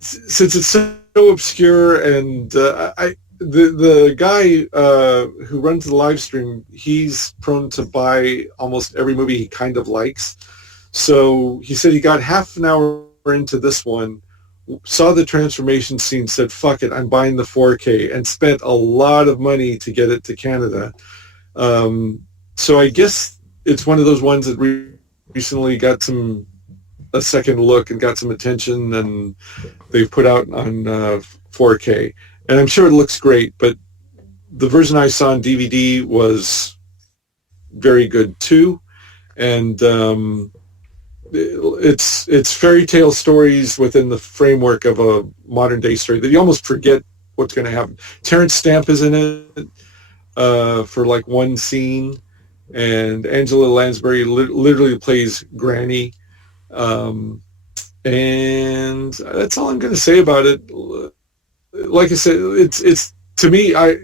Since it's so obscure, and the guy who runs the live stream, he's prone to buy almost every movie he kind of likes. So he said he got half an hour into this one, saw the transformation scene, said, fuck it, I'm buying the 4K, and spent a lot of money to get it to Canada. So I guess it's one of those ones that recently got a second look and got some attention, and they've put out on 4K. And I'm sure it looks great, but the version I saw on DVD was very good too. And it's fairy tale stories within the framework of a modern day story that you almost forget what's going to happen. Terrence Stamp is in it for like one scene, and Angela Lansbury literally plays Granny. And that's all I'm going to say about it. Like I said, it's to me, I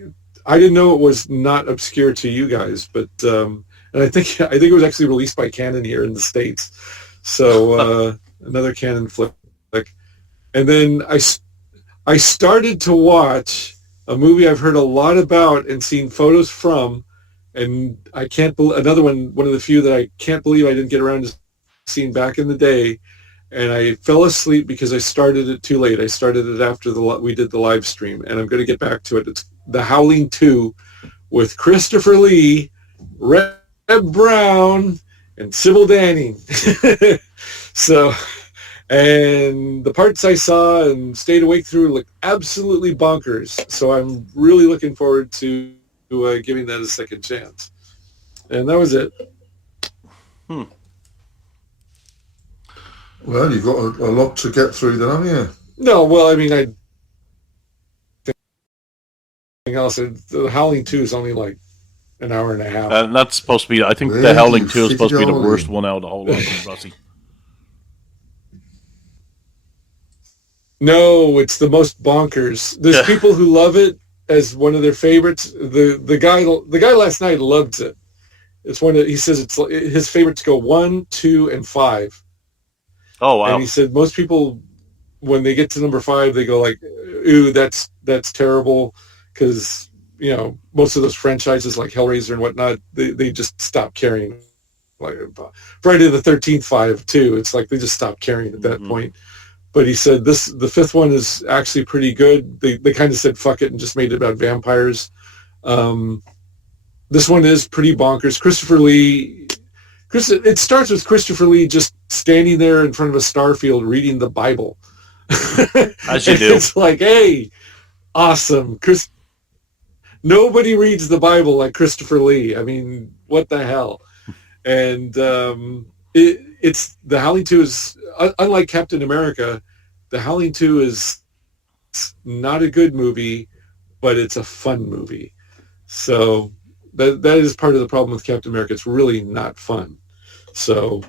didn't know it was not obscure to you guys, but and I think it was actually released by Canon here in the States. So another Canon flick. And then I started to watch a movie I've heard a lot about and seen photos from, and I can't believe, one of the few that I can't believe I didn't get around to seeing back in the day. and I fell asleep because I started it too late. I started it after we did the live stream, and I'm going to get back to it. It's The Howling 2 with Christopher Lee, Red Brown, and Sybil Danning. So, and the parts I saw and stayed awake through look absolutely bonkers. So I'm really looking forward to giving that a second chance. And that was it. Well, you've got a lot to get through then, haven't you? No, well, I mean, anything else. The Howling 2 is only like an hour and a half. And that's supposed to be, I think The Howling 2 is supposed to be the worst one out of the whole lot of Rossy. No, it's the most bonkers. There's people who love it as one of their favorites. The guy last night loves it. It's he says it's his favorites go 1, 2, and 5. Oh wow! And he said most people, when they get to number 5, they go like, "Ooh, that's terrible," because most of those franchises like Hellraiser and whatnot, they just stop caring. Like Friday the 13th 5 too. It's like they just stop caring at that point. But he said the 5th one is actually pretty good. They kind of said fuck it and just made it about vampires. This one is pretty bonkers. Christopher Lee. It starts with Christopher Lee just standing there in front of a starfield reading the Bible. As you do. It's like, hey, awesome. Nobody reads the Bible like Christopher Lee. I mean, what the hell? And it's The Howling 2 is, unlike Captain America, The Howling 2 is not a good movie, but it's a fun movie. So that is part of the problem with Captain America. It's really not fun. So.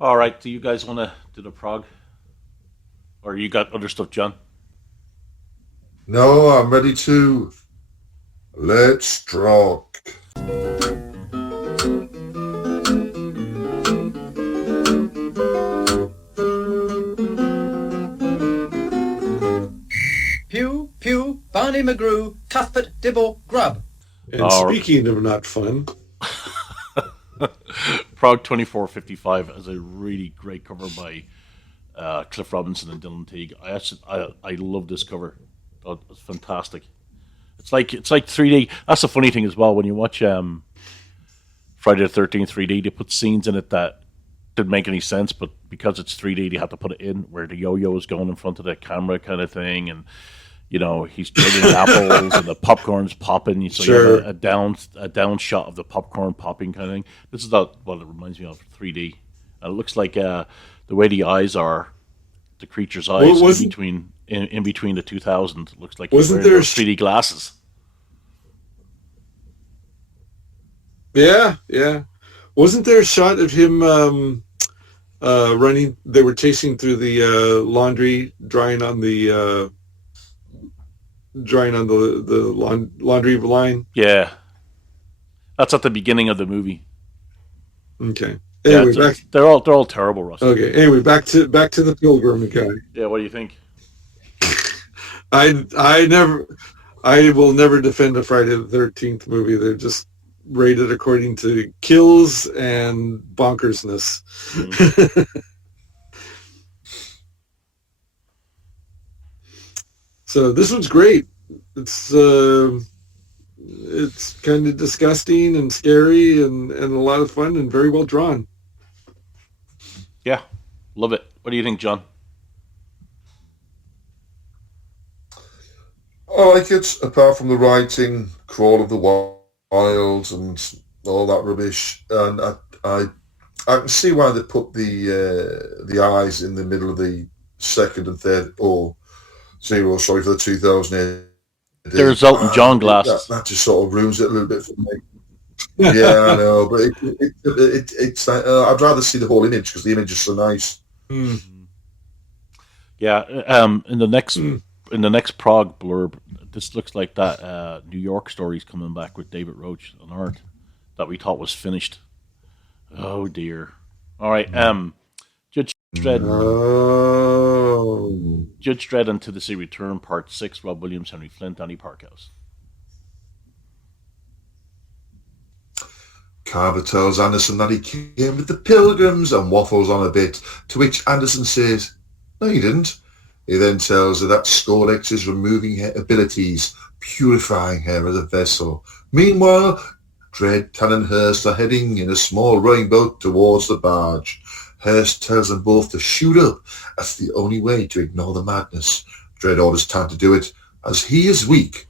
All right. Do you guys want to do the Prog? Or you got other stuff, John? No, I'm ready to. Let's rock. Pew, pew, Barney McGrew, Cuthbert, Dibble, Grub. And speaking of not fun, Prog 2455 is a really great cover by Cliff Robinson and Dylan Teague. I love this cover. Oh, it's fantastic. It's like 3D. That's the funny thing as well. When you watch Friday the 13th 3D, they put scenes in it that didn't make any sense, but because it's 3D, they had to put it in where the yo-yo is going in front of the camera, kind of thing, and he's trading apples and the popcorn's popping. So you have a down shot of the popcorn popping kind of thing. This is what it reminds me of 3D. And it looks like the way the eyes are, the creature's eyes in between the 2000. It looks like he's wearing those 3D glasses. Yeah. Wasn't there a shot of him running? They were chasing through the laundry, drying on the laundry line. Yeah, that's at the beginning of the movie. Okay. Anyway, they're all terrible, Russ. Okay. Anyway, back to the Pilgrim guy. Yeah. What do you think? I will never defend a Friday the 13th movie. They're just rated according to kills and bonkersness. So this one's great. It's kind of disgusting and scary and a lot of fun and very well drawn. Yeah, love it. What do you think, John? I like it, apart from the writing, Crawl of the Wilds and all that rubbish. And I can see why they put the eyes in the middle of the second and third, for the 2000 AD. There's Elton John glasses. That just sort of ruins it a little bit for me. Yeah, I know, but it's I'd rather see the whole image because the image is so nice. Yeah, in the next Prog blurb, this looks like that New York story's coming back with David Roach on art that we thought was finished. Oh dear. All right, Judge Dredd. Judge Dredd and To the Sea Return, Part 6. Rob Williams, Henry Flint, Danny Parkhouse. Carver tells Anderson that he came with the Pilgrims and waffles on a bit, to which Anderson says, no, you didn't. He then tells her that Scolex is removing her abilities, purifying her as a vessel. Meanwhile, Dredd, Tan and Hurst are heading in a small rowing boat towards the barge. Hurst tells them both to shoot up. That's the only way to ignore the madness. Dredd orders Tan to do it, as he is weak.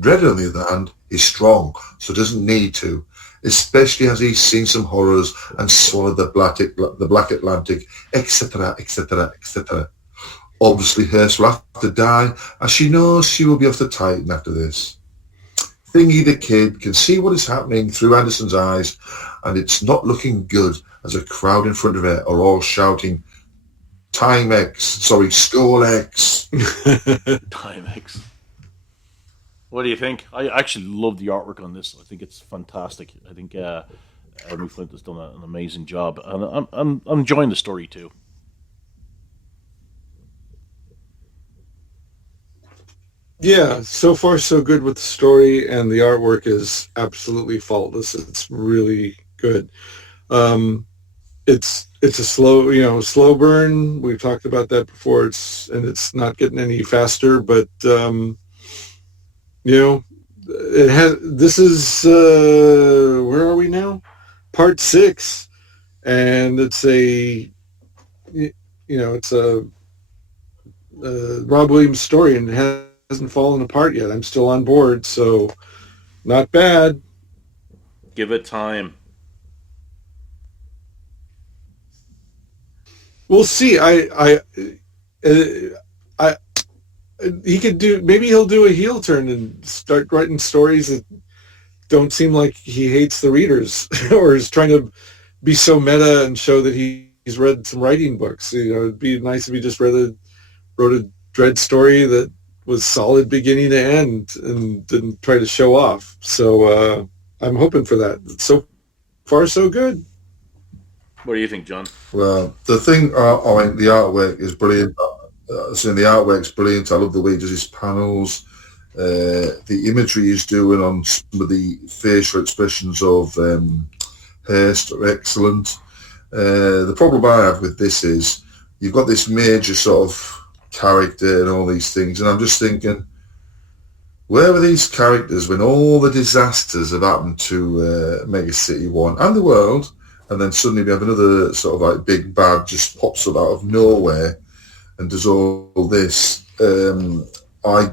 Dredd, on the other hand, is strong, so doesn't need to, especially as he's seen some horrors and swallowed the Black Atlantic, etc., etc., etc. Obviously, Hurst will have to die, as she knows she will be off the Titan after this. Thingy the Kid can see what is happening through Anderson's eyes, and it's not looking good, as a crowd in front of her are all shouting, Scolex. Timex. What do you think? I actually love the artwork on this. I think it's fantastic. I think Henry Flint has done an amazing job, and I'm enjoying the story too. Yeah, so far so good with the story, and the artwork is absolutely faultless. It's really good. It's a slow burn. We've talked about that before. It's not getting any faster, but it has. This is where are we now? Part 6, and it's a Rob Williams story, and it hasn't fallen apart yet. I'm still on board, so not bad. Give it time. We'll see. He could do. Maybe he'll do a heel turn and start writing stories that don't seem like he hates the readers or is trying to be so meta and show that he's read some writing books. It'd be nice if he just wrote a Dredd story that was solid beginning to end and didn't try to show off. So I'm hoping for that. So far, so good. What do you think, John? Well, the thing, the artwork is brilliant. The artwork's brilliant. I love the way he does his panels. The imagery he's doing on some of the facial expressions of Hurst are excellent. The problem I have with this is you've got this major sort of character and all these things, and I'm just thinking, where were these characters when all the disasters have happened to Mega City 1 and the world, and then suddenly we have another sort of like big bad just pops up out of nowhere and does all this. I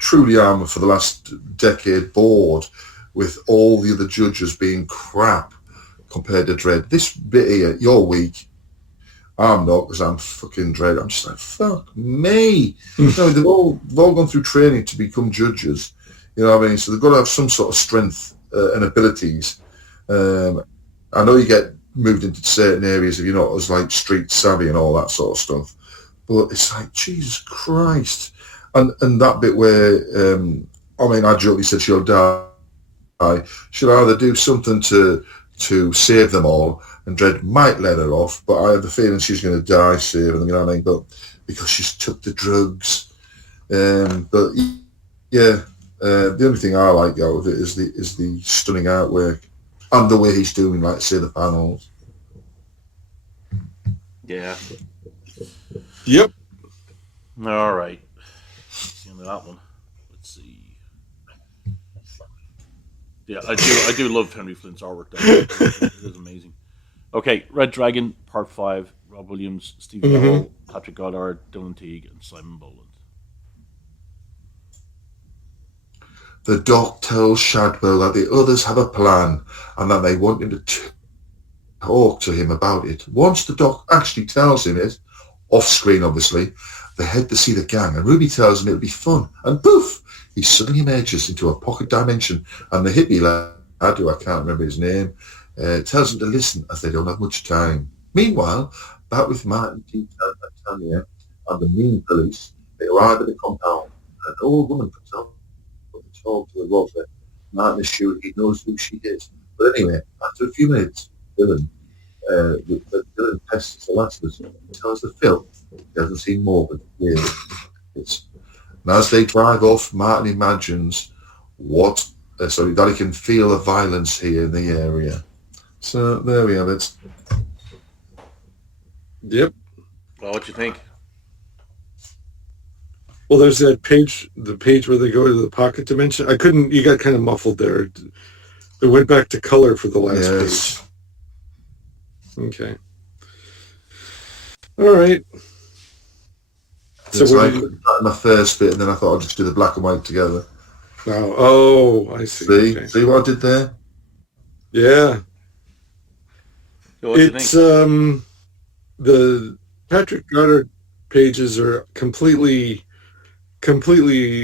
truly am, for the last decade, bored with all the other judges being crap compared to Dredd. This bit here, you're weak. I'm not, because I'm fucking Dredd. I'm just like, fuck me. They've all gone through training to become judges. You know what I mean? So they've got to have some sort of strength and abilities. I know you get moved into certain areas if you're not as like street savvy and all that sort of stuff. But it's like, Jesus Christ. And that bit where, I jokingly said she'll die. She'll either do something to save them all, and Dredd might let her off, but I have the feeling she's going to die saving them, you know what I mean? But because she's took the drugs. But yeah, the only thing I like out of it is the stunning artwork and the way he's doing, like, say, the panels. Yeah. Yep. All right. See into that one. Let's see. Yeah, I do love Henry Flint's artwork. It is amazing. Okay, Red Dragon, Part 5, Rob Williams, Steve Ball, Patrick Goddard, Dylan Teague, and Simon Boland. The Doc tells Shadwell that the others have a plan and that they want him to talk to him about it. Once the Doc actually tells him it, off-screen obviously, they head to see the gang, and Ruby tells him it'll be fun, and poof, he suddenly emerges into a pocket dimension, and the hippie lad, who I can't remember his name, tells him to listen as they don't have much time. Meanwhile, back with Martin, T. and Tanya and the mean police, they arrive at the compound, and an old woman comes out to talk to the Rover. Martin is sure he knows who she is. But anyway, after a few minutes, Dylan tests the Lasses and tells the Phil he hasn't seen Morgan really. And as they drive off, Martin imagines what that he can feel the violence here in the area. So there we have it. Yep. Well, what you think? Well, there's that page, the page where they go to the pocket dimension. You got kind of muffled there. It went back to color for the last page. Okay. All right. So I put that in my first bit, and then I thought I'd just do the black and white together. Oh, I see. See, okay. see what I did there? Yeah. So what do you think? It's the Patrick Goddard pages are completely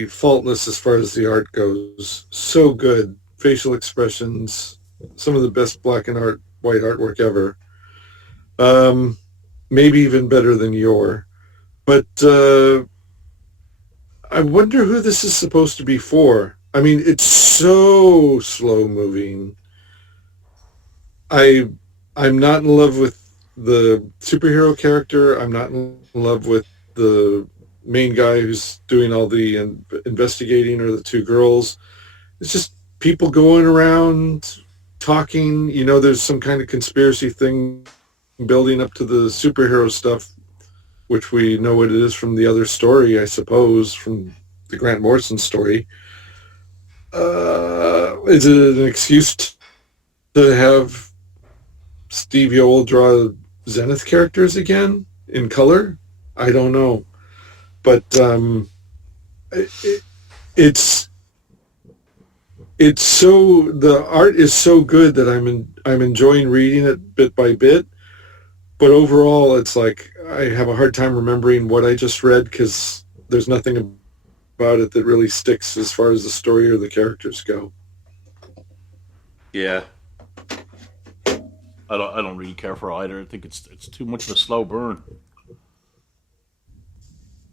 faultless as far as the art goes. So good. Facial expressions, some of the best black and white artwork ever. Maybe even better than your. But I wonder who this is supposed to be for. I mean, it's so slow moving. I'm not in love with the superhero character. I'm not in love with the main guy who's doing all the investigating, or the two girls. It's just people going around talking. You know, there's some kind of conspiracy thing building up to the superhero stuff, which we know what it is from the other story, I suppose, from the Grant Morrison story. Is it an excuse to have Steve Yoel draw Zenith characters again in color? I don't know. But it's so, the art is so good that I'm enjoying reading it bit by bit. But overall, it's like I have a hard time remembering what I just read, because there's nothing about it that really sticks as far as the story or the characters go. Yeah. I don't really care for either. I think it's too much of a slow burn.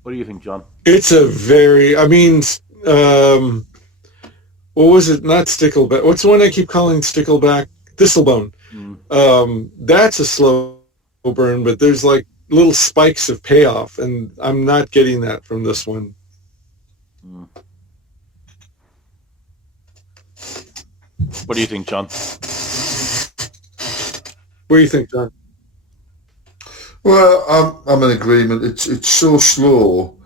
What do you think, John? It's a very, I mean, what was it? Not Stickleback. What's the one I keep calling Stickleback? Thistlebone. That's a slow burn, but there's like little spikes of payoff, and I'm not getting that from this one. What do you think, John? What do you think, John? Well, I'm in agreement. It's so slow,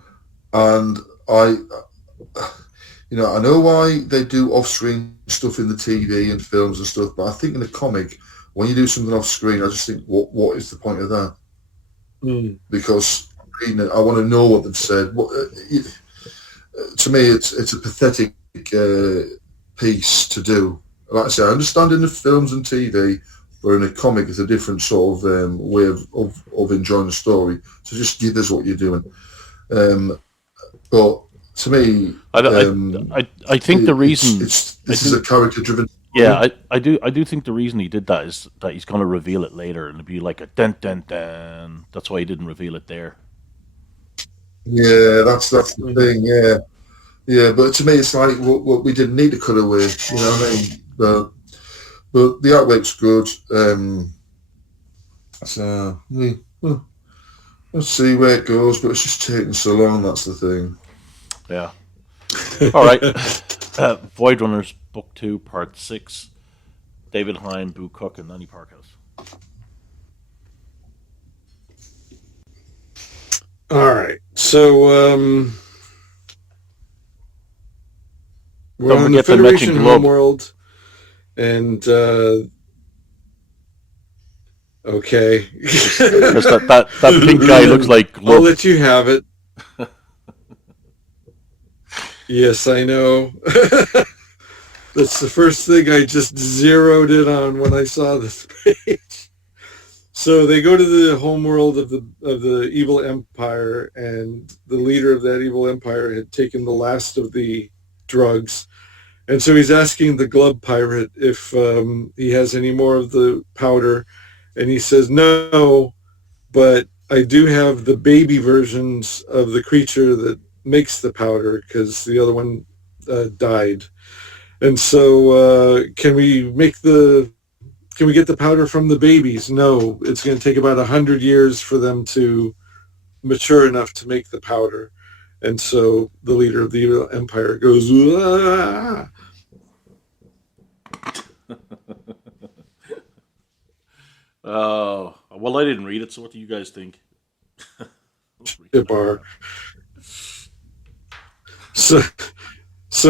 and I know why they do off-screen stuff in the TV and films and stuff, but I think in a comic, when you do something off-screen, I just think, what is the point of that? Because reading it, I want to know what they've said. To me, it's a pathetic piece to do. Like I say, I understand in the films and TV, but in a comic, it's a different sort of way of enjoying the story. So just give us what you're doing. But to me, I think the reason this is a character-driven. Yeah, I do think the reason he did that is that he's going to reveal it later, and it'll be like a dun dun dun. That's why he didn't reveal it there. Yeah, that's the thing. Yeah. But to me, it's like what we didn't need to cut away. You know what I mean? But the artwork's good. So let's see where it goes. But it's just taking so long. That's the thing. Yeah. All right. Void Runners Book 2, Part 6. David Hine, Boo Cook, and Nanny Parkhouse. All right. So we're on the Federation homeworld, and okay. Because that pink guy looks like Glub. I'll let you have it. Yes, I know. That's the first thing I just zeroed in on when I saw this page. So they go to the homeworld of the evil empire, and the leader of that evil empire had taken the last of the drugs. And so he's asking the glove pirate if he has any more of the powder. And he says, no, but I do have the baby versions of the creature that makes the powder, because the other one died. And so can we get the powder from the babies? No, it's going to take about 100 years for them to mature enough to make the powder. And so the leader of the evil empire goes, ah! Well, I didn't read it, so what do you guys think? Bar. So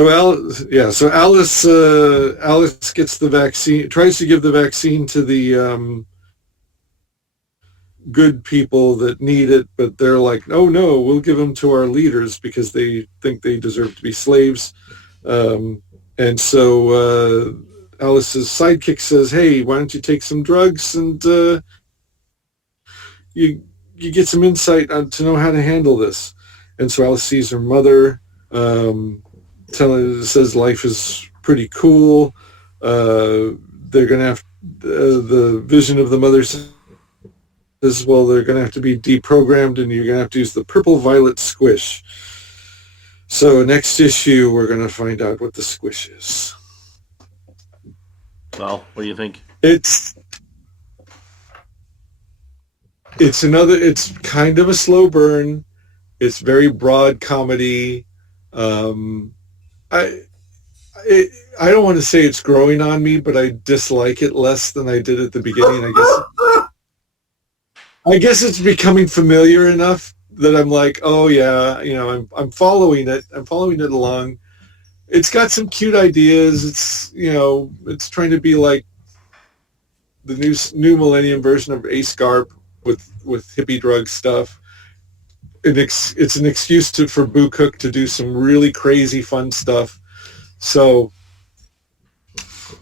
Alice gets the vaccine, tries to give the vaccine to the good people that need it, but they're like, oh no, we'll give them to our leaders because they think they deserve to be slaves. And so Alice's sidekick says, hey, why don't you take some drugs and you get some insight to know how to handle this. And so Alice sees her mother, says life is pretty cool. They're going to have the vision of the mother says, well, they're going to have to be deprogrammed and you're going to have to use the purple violet squish. So next issue, we're going to find out what the squish is. Well, what do you think? It's kind of a slow burn. It's very broad comedy. I don't want to say it's growing on me, but I dislike it less than I did at the beginning. I guess it's becoming familiar enough that I'm like, oh yeah, I'm following it. I'm following it along. It's got some cute ideas. It's trying to be like the new millennium version of Ace Garp with hippie drug stuff. It's an excuse for Boo Cook to do some really crazy fun stuff. So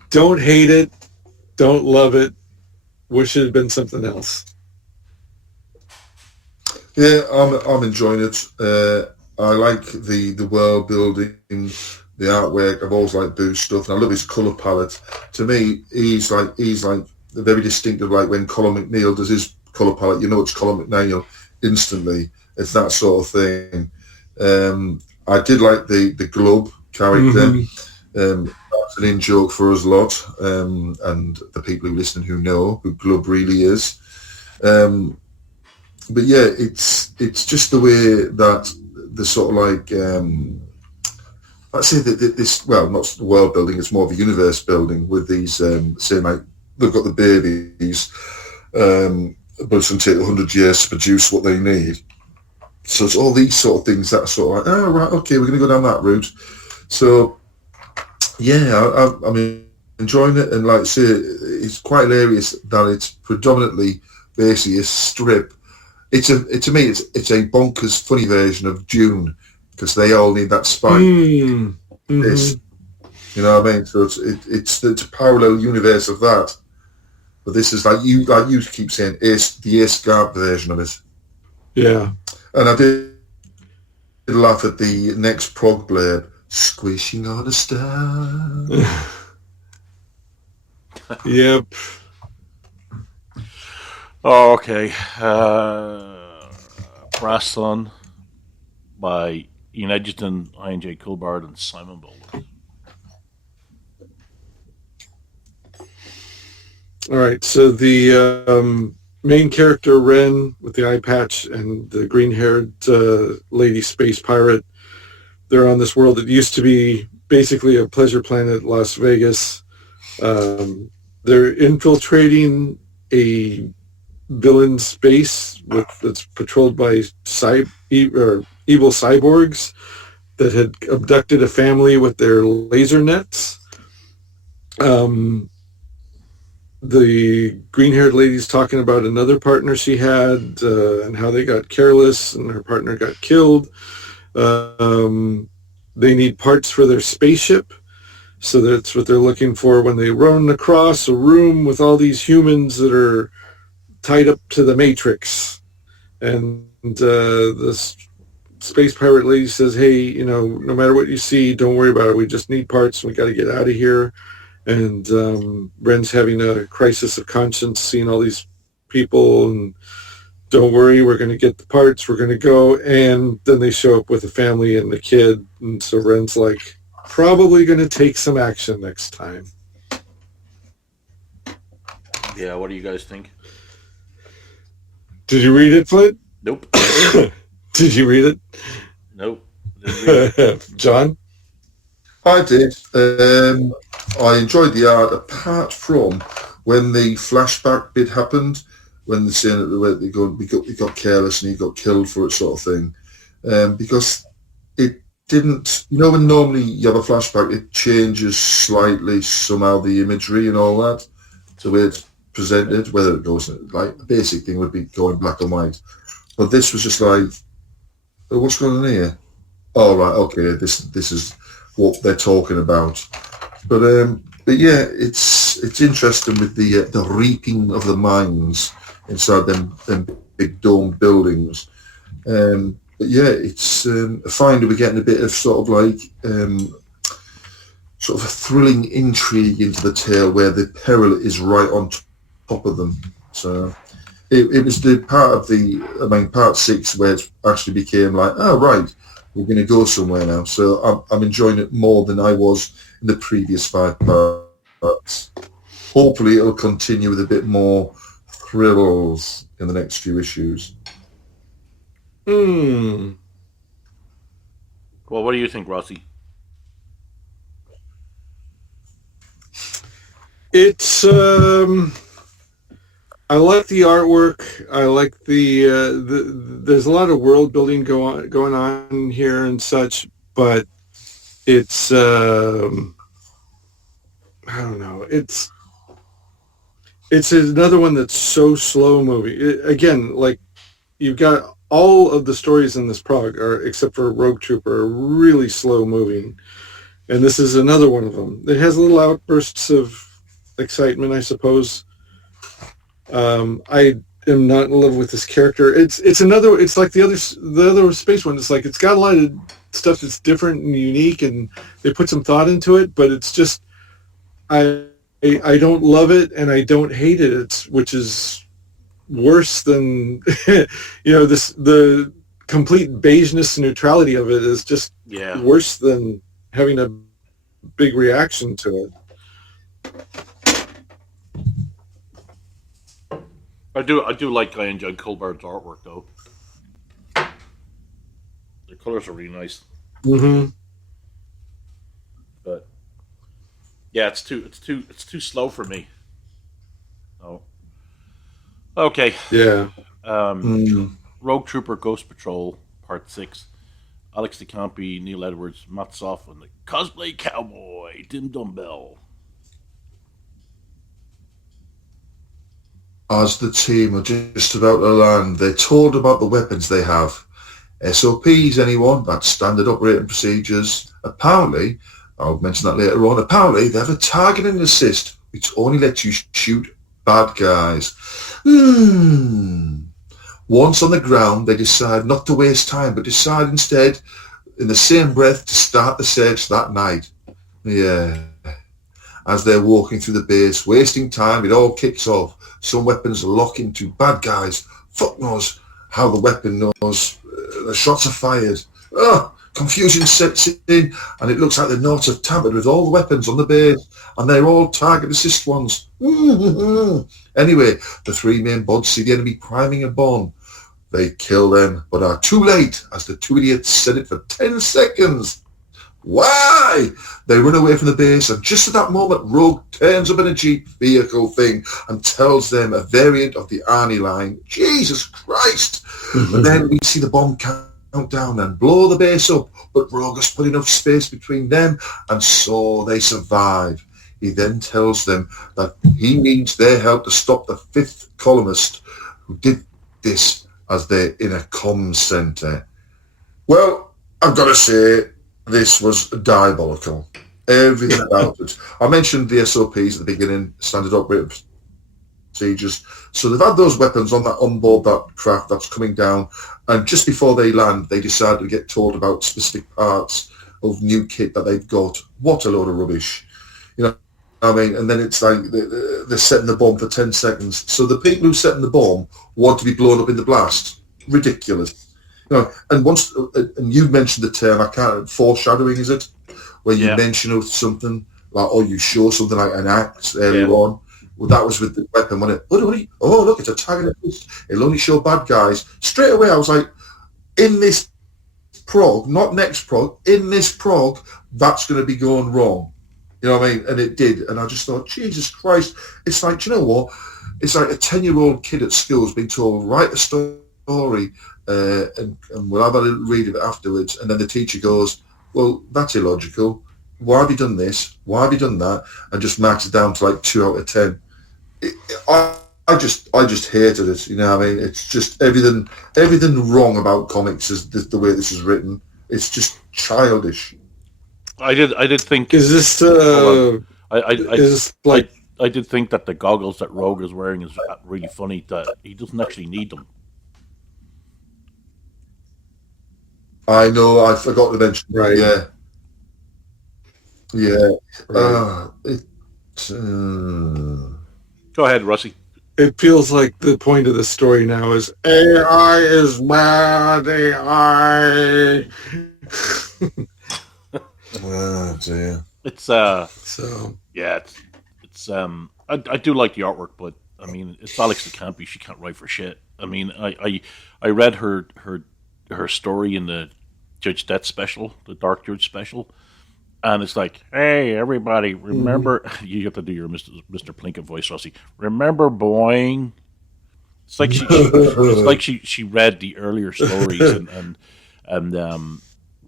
don't hate it, don't love it. Wish it had been something else. Yeah, I'm enjoying it. I like the world building, the artwork. I've always liked Boo's stuff, and I love his colour palette. To me, he's like very distinctive. Like when Colin McNeil does his colour palette, it's Colin McNeil instantly. It's that sort of thing. I did like the Glub character. Mm-hmm. That's an in-joke for us lot, and the people who listen who know who Glub really is. But yeah, it's just the way that the sort of like I'd say that this, well, not world building, it's more of a universe building with these saying like they've got the babies, but it's going to take 100 years to produce what they need. So it's all these sort of things that are sort of like, oh right, okay, we're going to go down that route. So yeah, I'm enjoying it, and like I say, it's quite hilarious that it's predominantly basically a strip. To me, it's a bonkers funny version of Dune, because they all need that spike. Mm-hmm. You know what I mean? So it's a parallel universe of that. But this is like you keep saying, the Ace Garp version of it. Yeah. And I did laugh at the next Prog blurb, squishing on a star. Yep. Oh, okay. Brass Sun by Ian Edgerton, I.N.J. Coulbard, and Simon Bowler. All right, so the main character, Ren, with the eye patch, and the green-haired lady space pirate, they're on this world that used to be basically a pleasure planet, Las Vegas. They're infiltrating a villain space that's patrolled by evil cyborgs that had abducted a family with their laser nets. The green-haired lady's talking about another partner she had and how they got careless and her partner got killed. They need parts for their spaceship, so that's what they're looking for when they run across a room with all these humans that are tied up to the Matrix. And this space pirate lady says, hey, no matter what you see, don't worry about it. We just need parts. We got to get out of here. And Ren's having a crisis of conscience, seeing all these people, and don't worry, we're going to get the parts. We're going to go. And then they show up with a family and the kid. And so Ren's like, probably going to take some action next time. Yeah, what do you guys think? Did you read it, Flint? Nope. Did you read it? Nope. Didn't read it. John? I did. I enjoyed the art, apart from when the flashback bit happened, when they're saying that he got careless and he got killed for it, sort of thing, because it didn't. You know, when normally you have a flashback, it changes slightly somehow the imagery and all that, the way it's presented. Whether it goes like the basic thing would be going black and white, but this was just like, oh, what's going on here? Oh right, okay, this is what they're talking about. But yeah, it's interesting with the reaping of the mines inside them big domed buildings. But yeah, it's I find we're getting a bit of sort of like sort of a thrilling intrigue into the tale where the peril is right on top of them. So it was the part of part 6 where it actually became like, oh right, we're going to go somewhere now. So I'm enjoying it more than I was in the previous 5 parts. Hopefully it'll continue with a bit more thrills in the next few issues. Well, what do you think, Rossy? It's I like the artwork. I like the there's a lot of world building going on here and such, but it's I don't know. It's another one that's so slow moving. Again, like you've got all of the stories in this Prog, except for Rogue Trooper, are really slow moving, and this is another one of them. It has little outbursts of excitement, I suppose. I am not in love with this character. It's another. It's like the other space one. It's like it's got a lot of stuff that's different and unique, and they put some thought into it. But it's just I don't love it and I don't hate it. Which is worse than the complete beigeness and neutrality of it is just worse than having a big reaction to it. I do like Guy and John Colbert's artwork though. The colors are really nice. Mm-hmm. But yeah, it's too slow for me. Oh. Okay. Yeah. Rogue Trooper Ghost Patrol Part 6. Alex DeCampi, Neil Edwards, Matt Soff, and the Cosplay Cowboy, Tim Dumbbell. As the team are just about to land, they're told about the weapons they have. SOPs, anyone? That's standard operating procedures. Apparently, I'll mention that later on, apparently they have a targeting assist which only lets you shoot bad guys. Once on the ground, they decide not to waste time, but decide instead, in the same breath, to start the search that night. Yeah. As they're walking through the base, wasting time, it all kicks off. Some weapons lock into bad guys. Fuck knows how the weapon knows. The shots are fired. Confusion sets in, and it looks like the Nords have tampered with all the weapons on the base, and they're all target assist ones. Anyway, the 3 main bods see the enemy priming a bomb. They kill them, but are too late, as the 2 idiots set it for 10 seconds. Why? They run away from the base, and just at that moment, Rogue turns up in a Jeep vehicle thing and tells them a variant of the Arnie line. Jesus Christ! And then we see the bomb count down and blow the base up, but Rogue has put enough space between them, and so they survive. He then tells them that he needs their help to stop the 5th columnist who did this as they're in a comms centre. Well, I've got to say, this was diabolical. Everything about it. I mentioned the SOPs at the beginning, standard operating procedures. So they've had those weapons on board that craft that's coming down, and just before they land, they decide to get told about specific parts of new kit that they've got. What a load of rubbish. I mean, and then it's like they're setting the bomb for 10 seconds. So the people who setting the bomb want to be blown up in the blast. Ridiculous. And once, and you mentioned the term, I can't, foreshadowing, is it? Where you mention something, like, or you show something like an axe earlier on. Well, that was with the weapon, wasn't it? Oh, look, it's a target assist. It'll only show bad guys. Straight away, I was like, in this Prog, not next Prog, in this Prog, that's going to be going wrong. You know what I mean? And it did. And I just thought, Jesus Christ. It's like, do you know what? It's like a 10-year-old kid at school has been told, write a story and we'll have a little read of it afterwards. And then the teacher goes, well, that's illogical. Why have you done this? Why have you done that? And just marks it down to like 2 out of 10. I just hated it. You know what I mean? It's just everything wrong about comics is the way this is written. It's just childish. I did think. Is this I did think that the goggles that Rogue is wearing is really funny. That he doesn't actually need them. I know. I forgot to mention. Right. Yeah. Right. Go ahead, Rossy. It feels like the point of the story now is AI is bad. AI. Oh dear. It's So yeah, it's I do like the artwork, but I mean it's Alex de Campi. She can't write for shit. I mean I read her story in the Judge Death special, the Dark Judge special, and it's like, hey everybody, remember you have to do your Mr. Plinkett voice, Rossy. Remember Boing? It's like she read the earlier stories and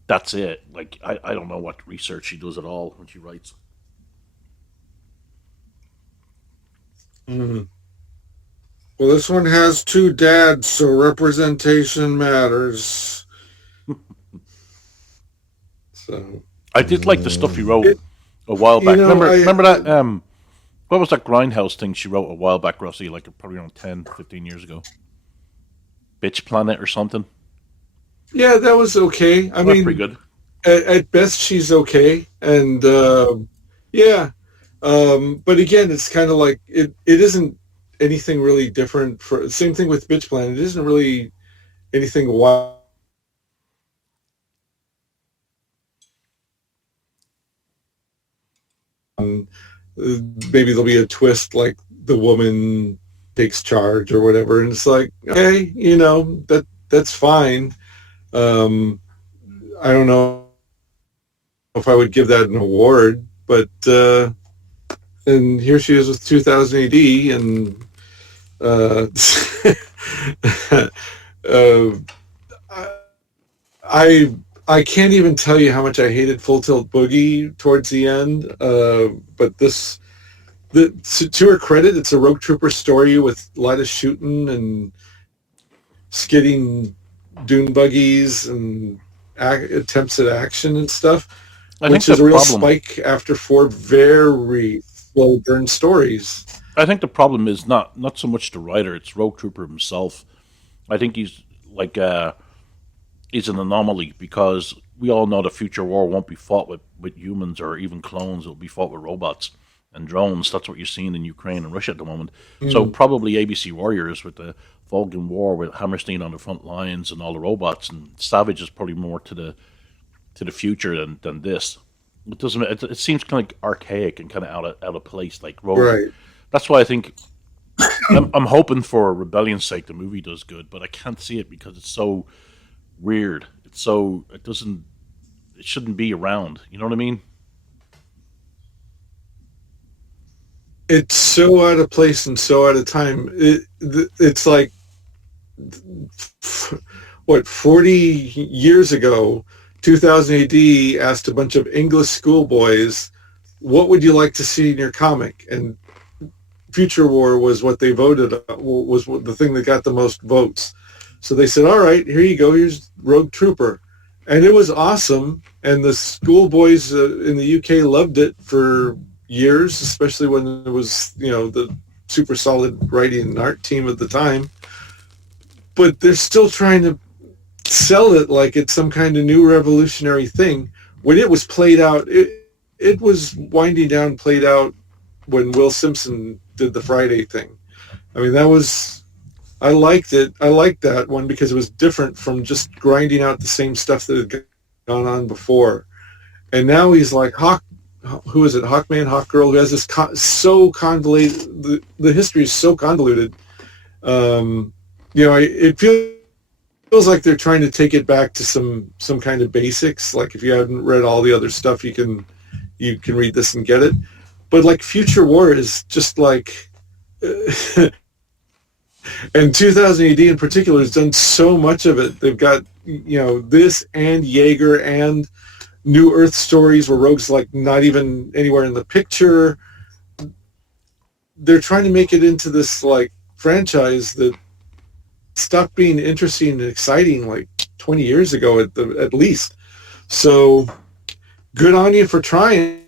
that's it. Like I don't know what research she does at all when she writes. well, this one has 2 dads, so representation matters. So I did like the stuff he wrote a while back. Remember that what was that Grindhouse thing she wrote a while back, Rossy, like probably around 10, 15 years ago? Bitch Planet or something? yeah, that was okay. I mean, pretty good. At best, she's okay, and yeah. But again, it's kind of like it isn't anything really different. For same thing with Bitch Planet. It isn't really anything wild. Maybe there'll be a twist, like the woman takes charge or whatever, and it's like, okay, that's fine. I don't know if I would give that an award, but and here she is with 2000 AD, and I can't even tell you how much I hated Full Tilt Boogie towards the end, but to her credit, it's a Rogue Trooper story with a lot of shooting and skidding dune buggies and attempts at action and stuff, which is a real spike after 4 very slow burn stories. I think the problem is not so much the writer; it's Rogue Trooper himself. I think he's like he's an anomaly because we all know the future war won't be fought with humans or even clones; it'll be fought with robots and drones. That's what you're seeing in Ukraine and Russia at the moment. So probably ABC Warriors with the Vulcan War with Hammerstein on the front lines and all the robots, and Savage is probably more to the future than this. It doesn't. It seems kind of like archaic and kind of out of place, like Rogue. Right. That's why I think I'm hoping for Rebellion's sake the movie does good, but I can't see it because it's so weird. It shouldn't be around. You know what I mean? It's so out of place and so out of time. It's like, what, 40 years ago, 2000 AD asked a bunch of English schoolboys, what would you like to see in your comic? And Future War was what they voted on, was the thing that got the most votes. So they said, all right, here you go, here's Rogue Trooper. And it was awesome, and the schoolboys in the UK loved it for years, especially when it was, the super solid writing and art team at the time. But they're still trying to sell it like it's some kind of new revolutionary thing. When it was played out, it was winding down, played out when Will Simpson did the Friday thing. I mean, I liked it. I liked that one because it was different from just grinding out the same stuff that had gone on before. And now he's like who is it? Hawkman, Hawkgirl, who has this so convoluted. The history is so convoluted. It feels like they're trying to take it back to some kind of basics. Like if you haven't read all the other stuff, you can you can read this and get it. But like Future War is just like, and 2000 AD in particular has done so much of it. They've got, this and Jaeger and New Earth stories where Rogue's like not even anywhere in the picture. They're trying to make it into this like franchise that stopped being interesting and exciting like 20 years ago at least. So good on you for trying,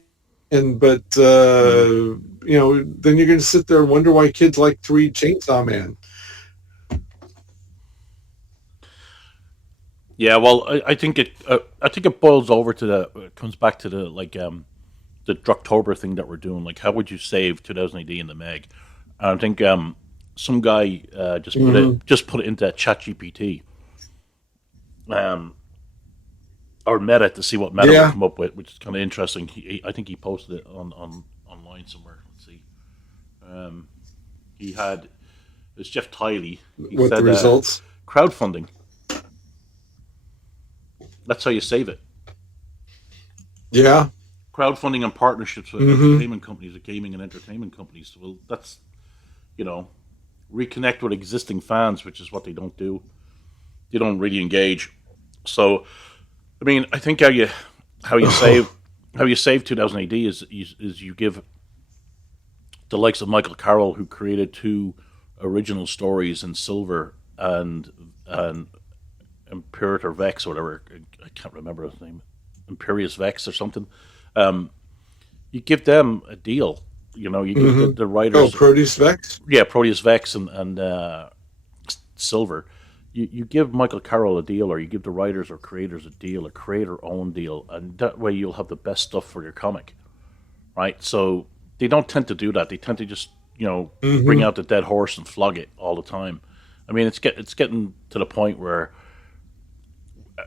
but then you're going to sit there and wonder why kids like to read Chainsaw Man. Yeah, well, I think it boils over to it comes back to the Drucktober thing that we're doing. Like, how would you save 2000 AD in the Meg? And I think some guy just put it into ChatGPT, or Meta, to see what Meta would come up with, which is kind of interesting. I think he posted it online somewhere. Let's see. He had it's Jeff Tiley. What said, the results? Crowdfunding. That's how you save it. Yeah. Crowdfunding and partnerships with entertainment companies, gaming and entertainment companies. Well, that's, reconnect with existing fans, which is what they don't do. They don't really engage. So, I mean, I think how you save 2000 AD is you give the likes of Michael Carroll, who created 2 original stories in Silver and Imperator Vex or whatever. I can't remember his name. Imperious Vex or something. You give them a deal. You give the writers. Oh, Proteus Vex? Yeah, Proteus Vex and Silver. You give Michael Carroll a deal, or you give the writers or creators a deal, a creator-owned deal, and that way you'll have the best stuff for your comic, right? So they don't tend to do that. They tend to just bring out the dead horse and flog it all the time. I mean, it's getting to the point where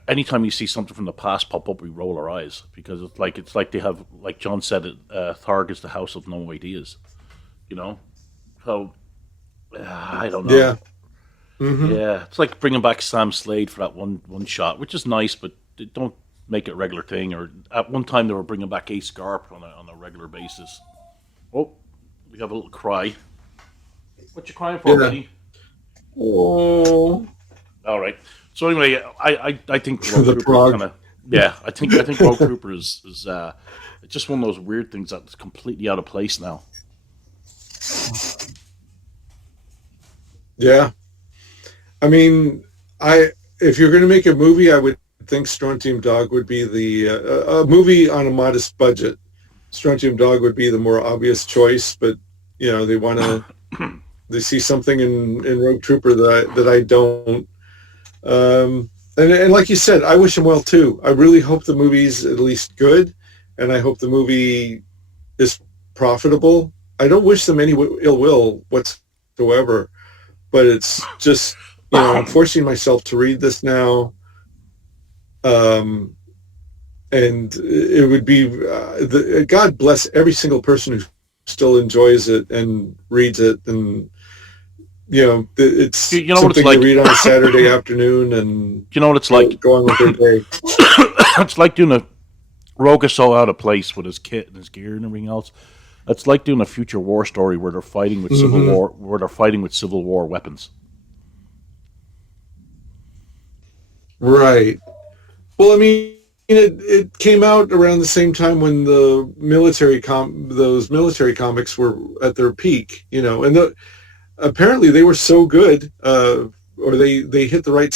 anytime you see something from the past pop up, we roll our eyes, because it's like they have, like John said, Tharg is the house of no ideas, So I don't know. Yeah. Yeah, it's like bringing back Sam Slade for that one shot, which is nice, but they don't make it a regular thing. Or at one time they were bringing back Ace Garp on a regular basis. Oh, we have a little cry. What you crying for, buddy? Oh. All right. So anyway, I think the Prog. I think Rogue Trooper is just one of those weird things that's completely out of place now. Yeah. I mean, if you're going to make a movie, I would think Strontium Dog would be a movie on a modest budget. Strontium Dog would be the more obvious choice, but they want to they see something in Rogue Trooper that I don't. And like you said, I wish him well too. I really hope the movie's at least good, and I hope the movie is profitable. I don't wish them any ill will whatsoever, but it's just. I'm forcing myself to read this now, and it would be God bless every single person who still enjoys it and reads it, and it's something what it's like to read on a Saturday afternoon, and what it's like, go on with their day. It's like doing a Rogue is so out of place with his kit and his gear and everything else. It's like doing a Future War story where they're fighting with Civil War weapons. Right. Well, I mean, it came out around the same time when the those military comics were at their peak, and apparently they were so good, or they hit the right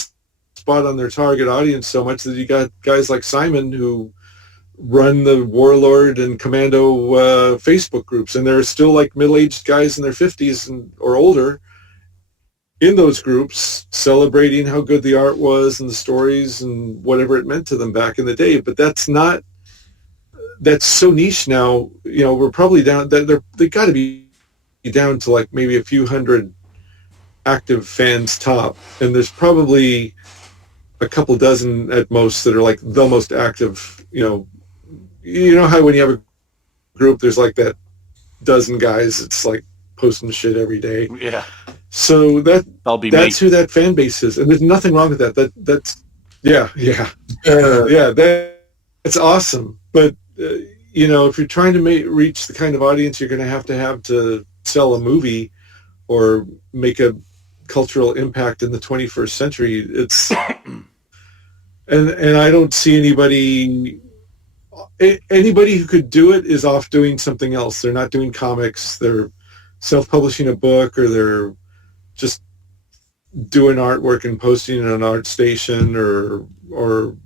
spot on their target audience so much that you got guys like Simon who run the Warlord and Commando Facebook groups, and there are still like middle-aged guys in their 50s or older in those groups celebrating how good the art was and the stories and whatever it meant to them back in the day. But that's so niche now. We're probably down, they got to be down to like maybe a few hundred active fans top. And there's probably a couple dozen at most that are like the most active, you know how when you have a group, there's like that dozen guys, it's like posting shit every day. Yeah. So that's who that fan base is, and there's nothing wrong with that. That's that's awesome. But if you're trying to reach the kind of audience you're going to have to sell a movie or make a cultural impact in the 21st century, it's and I don't see anybody who could do it is off doing something else. They're not doing comics. They're self-publishing a book, or they're just doing artwork and posting it on ArtStation or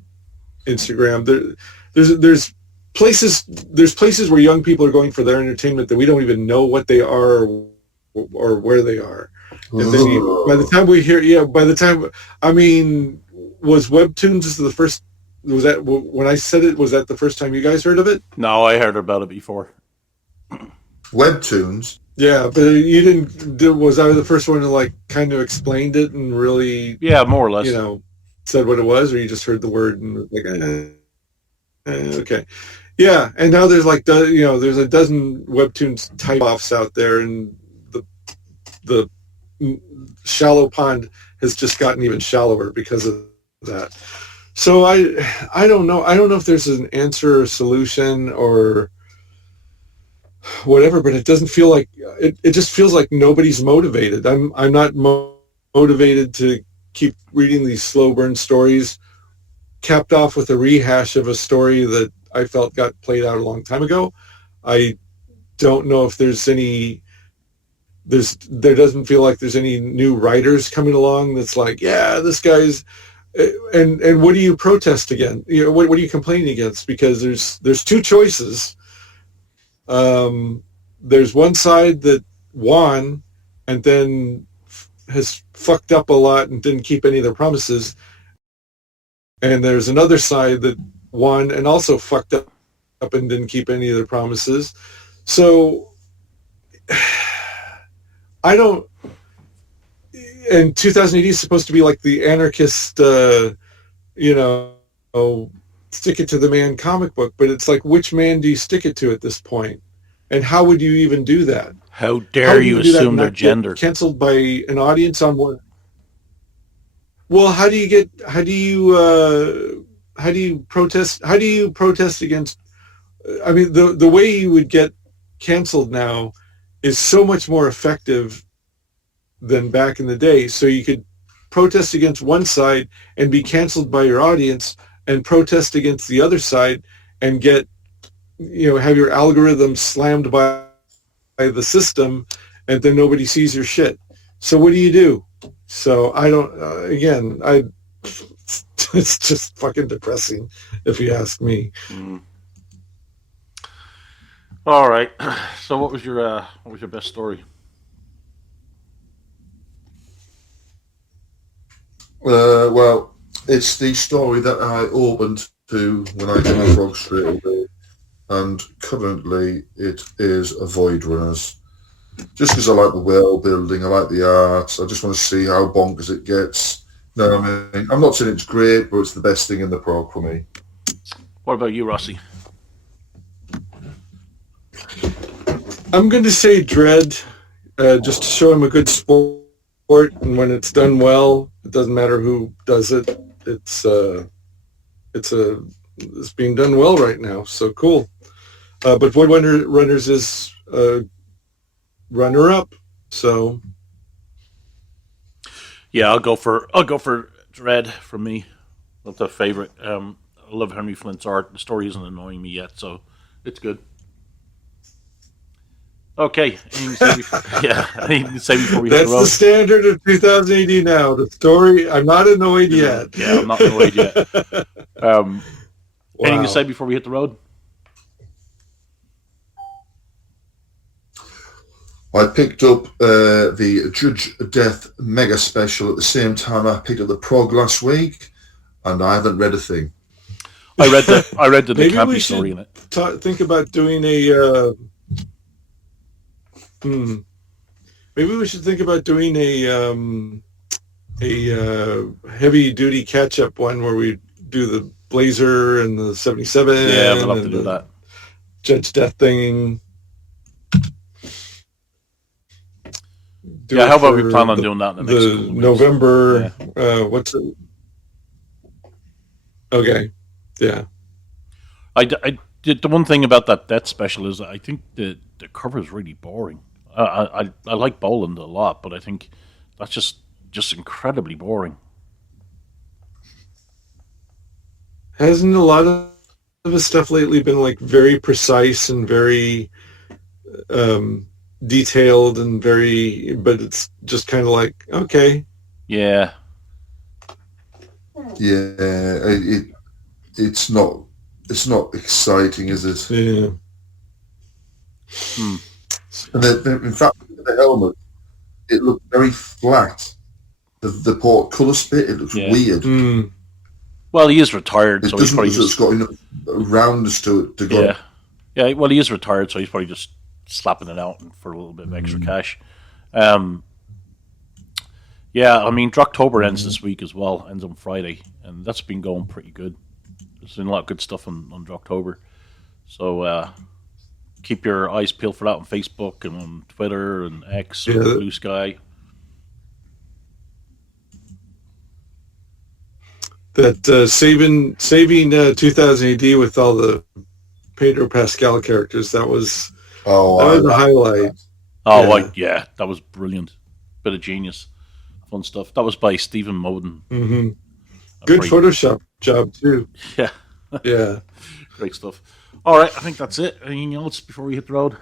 Instagram. There's places where young people are going for their entertainment that we don't even know what they are or where they are. And then by the time we hear, was Webtoons the first? Was that when I said it? Was that the first time you guys heard of it? No, I heard about it before. Webtoons. Yeah, but you didn't. Was I the first one to kind of explained it and really? Yeah, more or less. Said what it was, or you just heard the word and was like, okay, yeah. And now there's there's a dozen Webtoons type-offs out there, and the shallow pond has just gotten even shallower because of that. So I don't know. I don't know if there's an answer or solution or whatever, but it doesn't feel like it just feels like nobody's motivated. I'm not motivated to keep reading these slow burn stories capped off with a rehash of a story that I felt got played out a long time ago. I don't know if there doesn't feel like there's any new writers coming along that's like, yeah, this guy's and what do you protest against? What are you complaining against? Because there's two choices. There's one side that won and then has fucked up a lot and didn't keep any of their promises. And there's another side that won and also fucked up and didn't keep any of their promises. So I don't... And 2000 AD is supposed to be like the anarchist, stick it to the man comic book. But it's like, which man do you stick it to at this point? And how would you even do that? How dare you assume their gender? Canceled by an audience on one. Well, how do you protest against? I mean, the way you would get canceled now is so much more effective than back in the day. So you could protest against one side and be canceled by your audience, and protest against the other side and get, have your algorithm slammed by the system, and then nobody sees your shit. So what do you do? So I don't, it's just fucking depressing if you ask me. All right. So what was your best story? Well, it's the story that I opened to when I did the Prog straight away, and currently it is Avoid Runners. Just because I like the world building, I like the art, I just want to see how bonkers it gets. No, I mean, I'm not saying it's great, but it's the best thing in the Prog for me. What about you, Rossy? I'm going to say Dread, just to show him a good sport, and when it's done well, it doesn't matter who does it. It's being done well right now, so cool. But Void Runners is runner-up, so yeah, I'll go for Dread from me. That's a favorite. I love Henry Flint's art. The story isn't annoying me yet, so it's good. Okay, anything to say before we hit the road? That's the standard of 2000 AD now. The story, I'm not annoyed yet. Yeah, I'm not annoyed yet. Anything to say before we hit the road? I picked up the Judge Death Mega Special at the same time I picked up the Prog last week, and I haven't read a thing. I read the campy story in it. Think about doing a... Maybe we should think about doing a heavy duty catch up one where we do the Blazer and the 77. Yeah, I'd love to do that. Judge Death thing. How about we plan on doing that in the next couple of weeks? November. Yeah. What's it? Okay. Yeah. I the one thing about that Death special is I think the cover is really boring. I like Boland a lot, but I think that's just incredibly boring. Hasn't a lot of his stuff lately been like very precise and very detailed and but it's just kind of like, okay. Yeah. Yeah, it's not exciting, is it? Yeah. And in fact, the helmet, it looked very flat. The portcullis bit, it looks weird. Mm. Well, he is retired, It so he's doesn't probably look as it's got enough roundness to it to go. Yeah. Yeah, well, he is retired, so he's probably just slapping it out for a little bit of extra cash. Yeah, I mean, Drocktober ends this week as well, ends on Friday, and that's been going pretty good. There's been a lot of good stuff on Drocktober. So keep your eyes peeled for that on Facebook and on Twitter and X and Blue Sky. That saving 2000 AD with all the Pedro Pascal characters, that was a highlight. Oh, yeah, that was brilliant. Bit of genius. Fun stuff. That was by Stephen Moden. Mm-hmm. Good Photoshop job, too. Yeah. Yeah. Great stuff. All right, I think that's it. Anything else before we hit the road?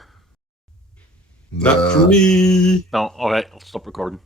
Not for me. No, all right, I'll stop recording.